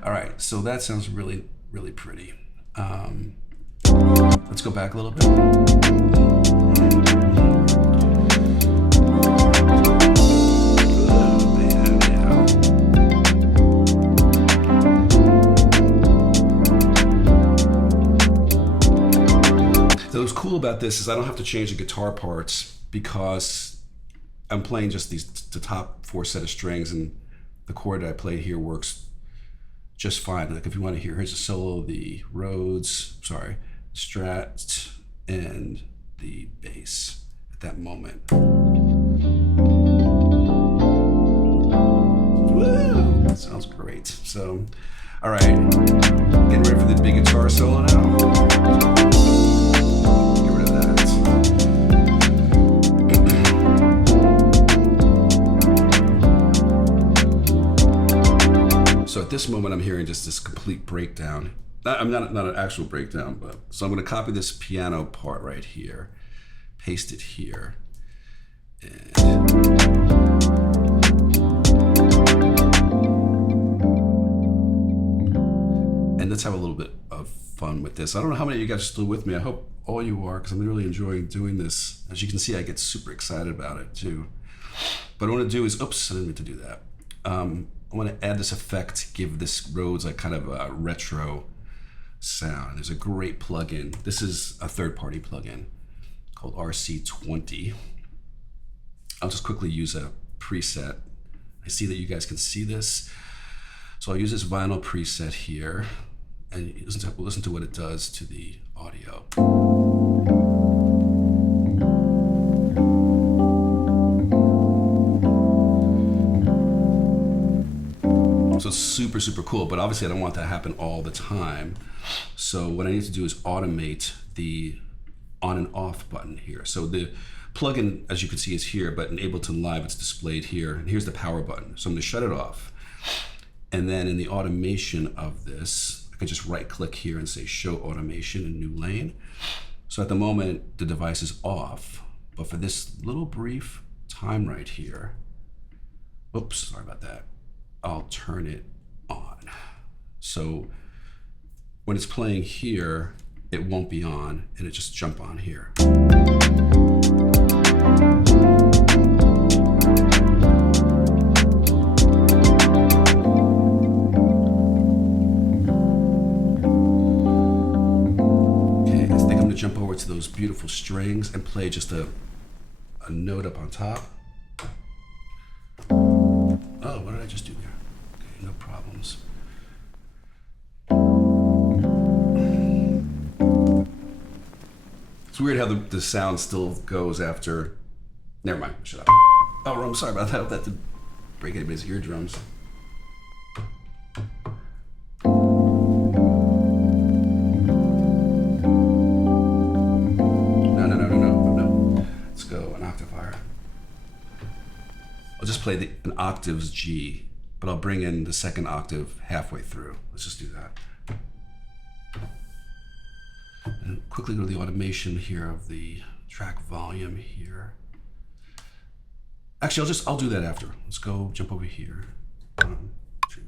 All right, so that sounds really, really pretty. Let's go back a little bit. So what's cool about this is I don't have to change the guitar parts because I'm playing just the top 4 set of strings, and the chord that I play here works just fine. Like if you want to hear, here's a solo, the Rhodes, Strat, and the bass at that moment. Woo! That sounds great. So, all right, getting ready for the big guitar solo now. Get rid of that. So at this moment, I'm hearing just this complete breakdown. I'm not an actual breakdown, but so I'm going to copy this piano part right here, paste it here, and let's have a little bit of fun with this. I don't know how many of you guys are still with me. I hope all you are, because I'm really enjoying doing this. As you can see, I get super excited about it too. But what I want to do is, oops, I didn't mean to do that. I want to add this effect, give this Rhodes like kind of a retro sound. There's a great plugin. This is a third-party plugin called RC20. I'll just quickly use a preset. I see that you guys can see this. So I'll use this vinyl preset here, and listen to what it does to the audio. So it's super, super cool, but obviously I don't want that to happen all the time. So what I need to do is automate the on and off button here. So the plugin, as you can see, is here, but in Ableton Live, it's displayed here. And here's the power button. So I'm gonna shut it off. And then in the automation of this, I can just right click here and say show automation in new lane. So at the moment, the device is off, but for this little brief time right here, oops, sorry about that, I'll turn it on. So when it's playing here, it won't be on, and it just jump on here. Okay, I think I'm gonna jump over to those beautiful strings and play just a note up on top. Oh, what did I just do there? Okay, no problems. It's weird how the sound still goes after. Never mind, shut up. Oh, I'm sorry about that. That did break anybody's eardrums. No. Let's go an octave higher. I'll just play an octave's G, but I'll bring in the second octave halfway through. Let's just do that. And quickly go to the automation here of the track volume here. Actually, I'll do that after. Let's go jump over here. 1, 2,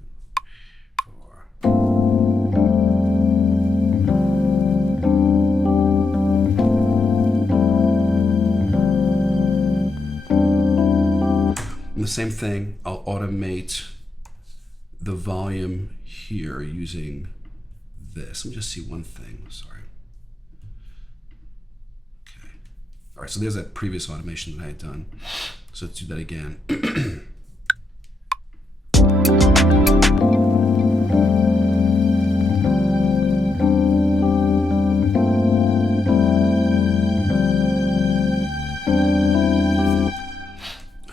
4. And the same thing, I'll automate the volume here using this. Let me just see one thing, sorry. Okay. All right, so there's that previous automation that I had done. So let's do that again.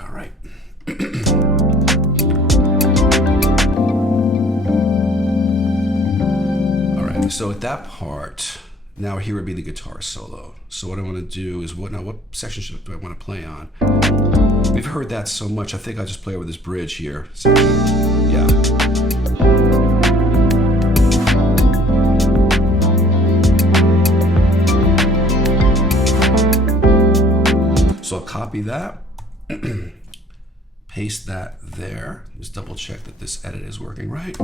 All right. All right, so at that part, now here would be the guitar solo. So what I want to do is, what section do I want to play on? We've heard that so much, I think I'll just play over this bridge here. Section. Yeah. copy that, paste that there. Just double check that this edit is working right.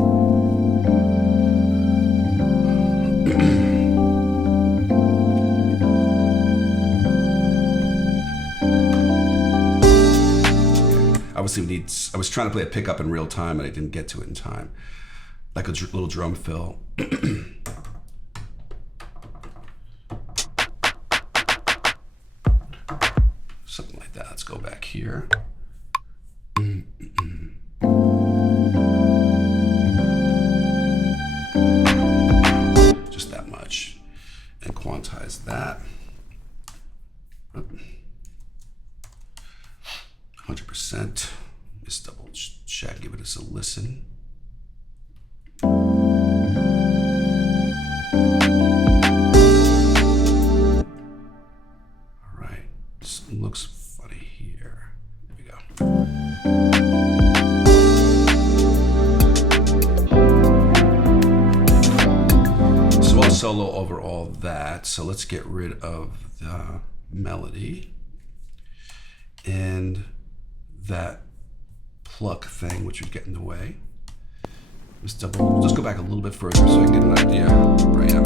Obviously I was trying to play a pickup in real time and I didn't get to it in time. Like a little drum fill. Something like that. Let's go back here. Just that much. And quantize that. 100%. Just double check, give it a listen. All right, something looks funny here. There we go. So I'll solo over all that. So let's get rid of the melody and that pluck thing, which would get in the way. Just go back a little bit further so I can get an idea where I am.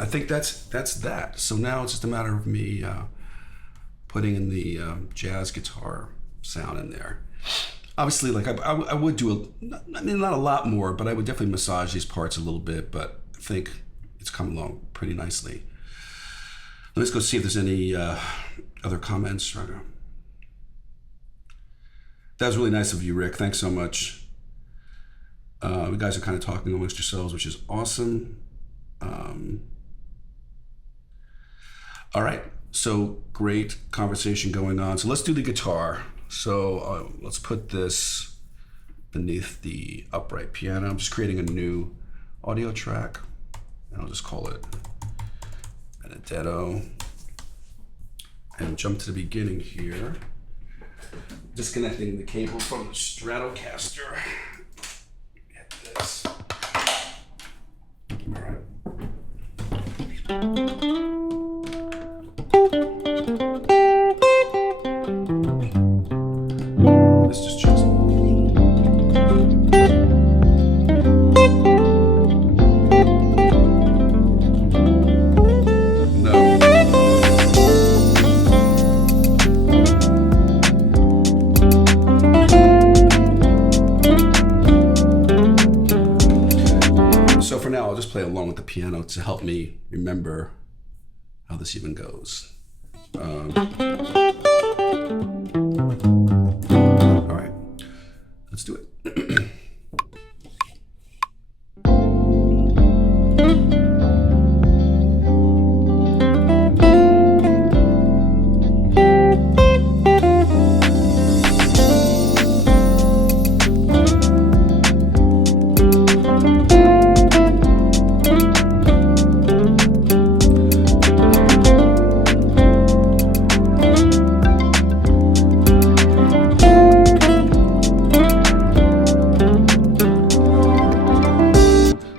I think that's that. So now it's just a matter of me putting in the jazz guitar sound in there. Obviously, like I would do not a lot more, but I would definitely massage these parts a little bit. But I think it's come along pretty nicely. Let's go see if there's any other comments. That was really nice of you, Rick. Thanks so much. You guys are kind of talking amongst yourselves, which is awesome. All right, so great conversation going on. So let's do the guitar. So let's put this beneath the upright piano. I'm just creating a new audio track, and I'll just call it Benedetto. And jump to the beginning here. Disconnecting the cable from the Stratocaster. Get this. All right. This is just So for now, I'll just play along with the piano to help me remember how this even goes. All right, let's do it.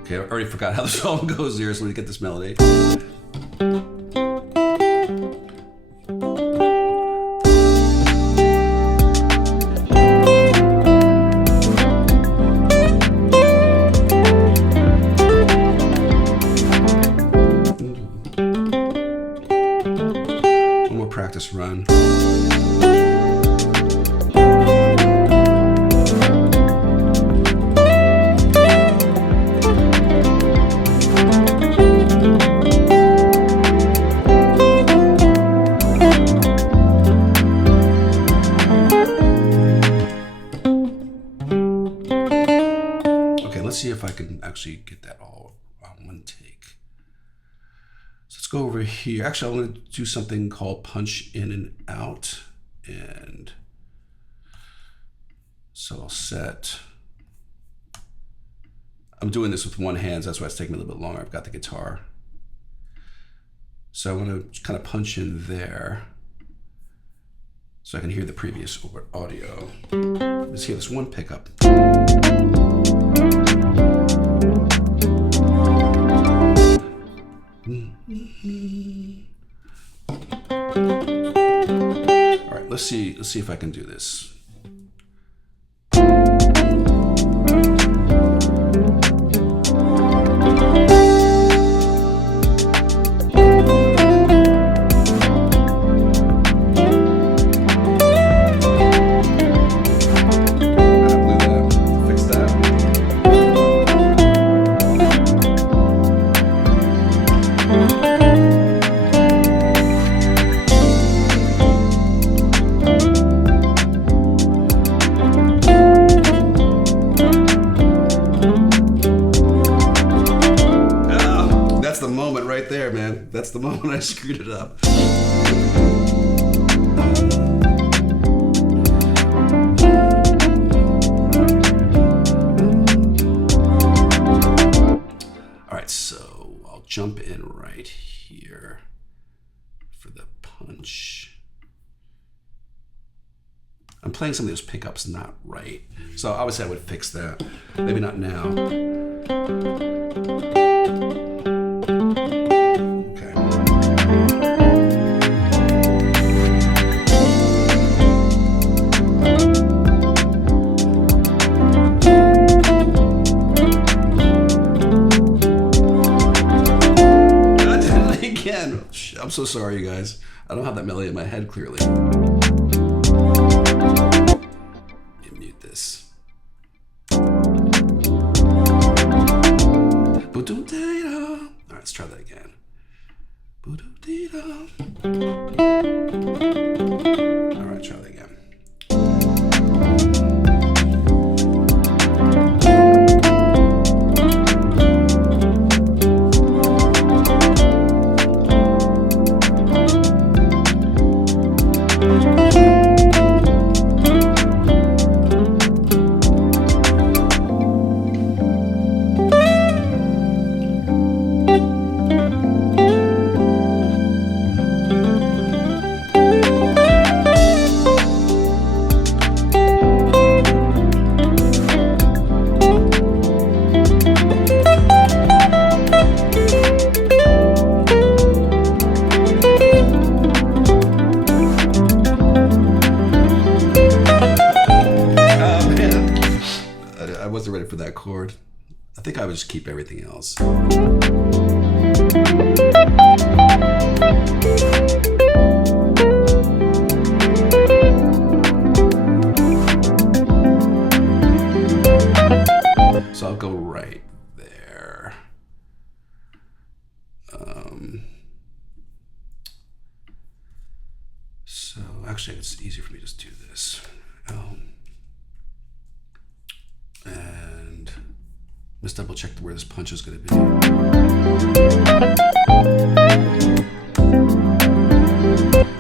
Okay, I already forgot how the song goes here, so let me get this melody. One more practice run. can actually get that all on one take. So let's go over here. Actually, I'm going to do something called punch in and out. And so I'll set, I'm doing this with one hand, so that's why it's taking me a little bit longer. I've got the guitar. So I'm going to kind of punch in there so I can hear the previous audio. Let's hear this one pickup. All right, let's see if I can do this. Right there, man. That's the moment I screwed it up. All right, so I'll jump in right here for the punch. I'm playing some of those pickups not right, so obviously I would fix that. Maybe not now. I'm so sorry, you guys. I don't have that melody in my head clearly. Let me mute this. All right, let's try that again. All right, try that again. Ready for that chord. I think I would just keep everything else. So I'll go right there. So actually it's easier for me to just do this. And let's double check where this punch is going to be.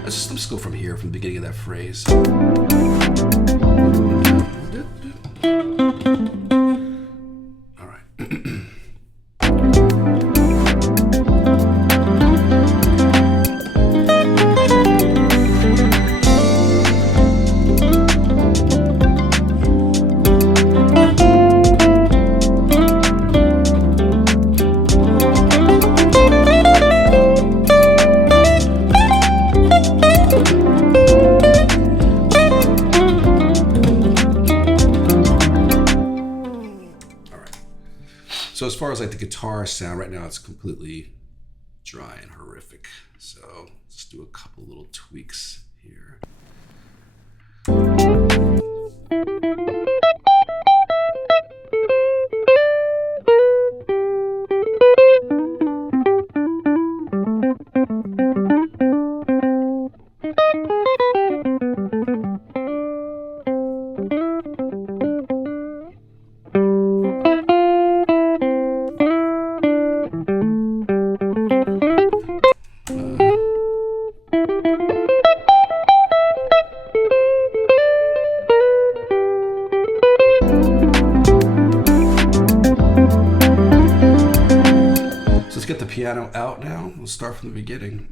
Let's just go from here, from the beginning of that phrase. All right. So as far as like the guitar sound, right now it's completely dry and horrific. So let's do a couple little tweaks here. the piano out now. We'll start from the beginning.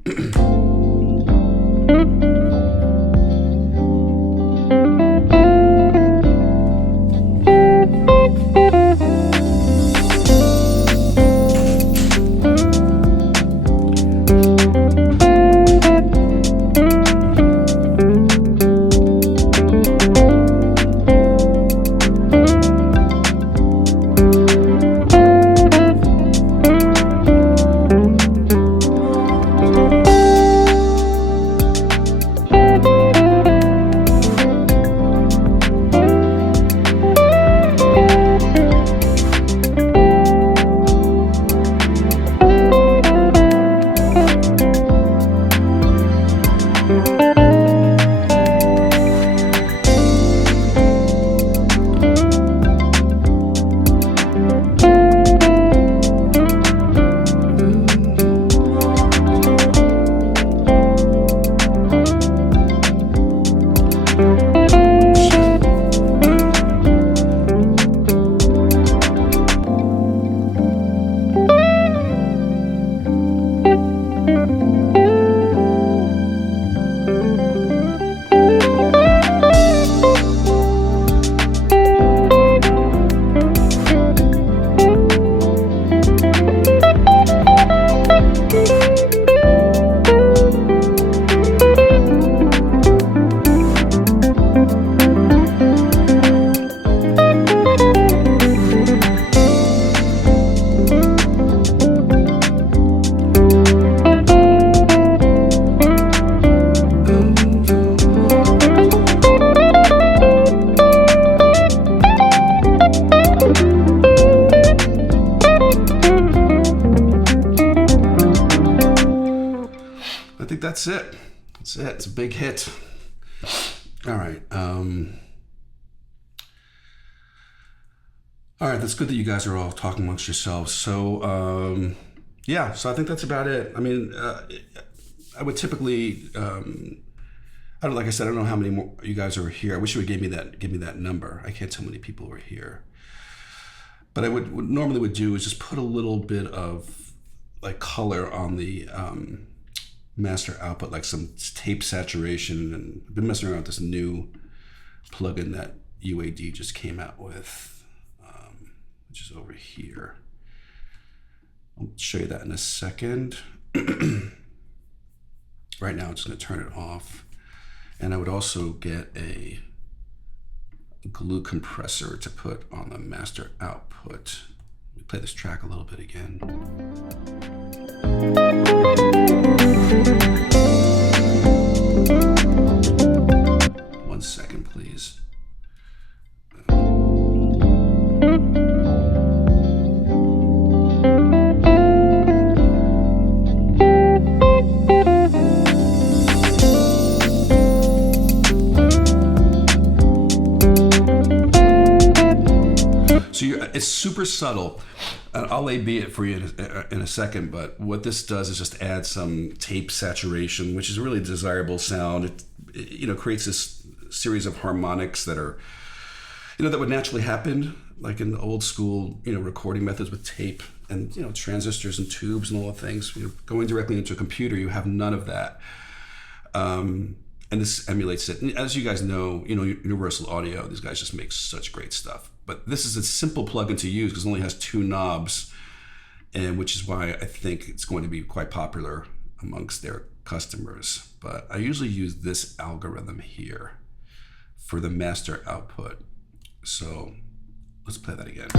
That's it. That's it. It's a big hit. All right. All right. That's good that you guys are all talking amongst yourselves. So, yeah. So I think that's about it. I mean, I would typically, like I said, I don't know how many more you guys are here. I wish you would give me that number. I can't tell how many people are here. But what normally would do is just put a little bit of like color on the master output, like some tape saturation, and I've been messing around with this new plugin that UAD just came out with, which is over here. I'll show you that in a second. Right now I'm just going to turn it off, and I would also get a glue compressor to put on the master output. Let me play this track a little bit again. 1 second, please. So it's super subtle. I'll A-B it for you in a second, but what this does is just add some tape saturation, which is a really desirable sound. It creates this series of harmonics that are, that would naturally happen, like in the old school, recording methods with tape and, transistors and tubes and all the things. Going directly into a computer, you have none of that. And this emulates it. And as you guys know, Universal Audio, these guys just make such great stuff. But this is a simple plugin to use because it only has 2 knobs, and which is why I think it's going to be quite popular amongst their customers. But I usually use this algorithm here for the master output. So let's play that again.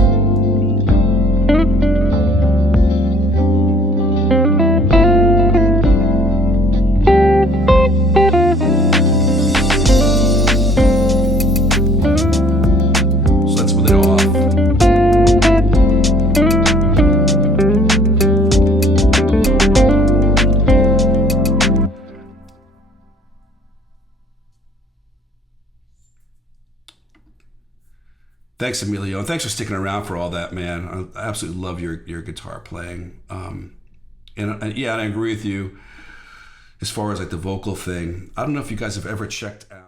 Thanks, Emilio, and thanks for sticking around for all that, man. I absolutely love your guitar playing. And I agree with you as far as like the vocal thing. I don't know if you guys have ever checked out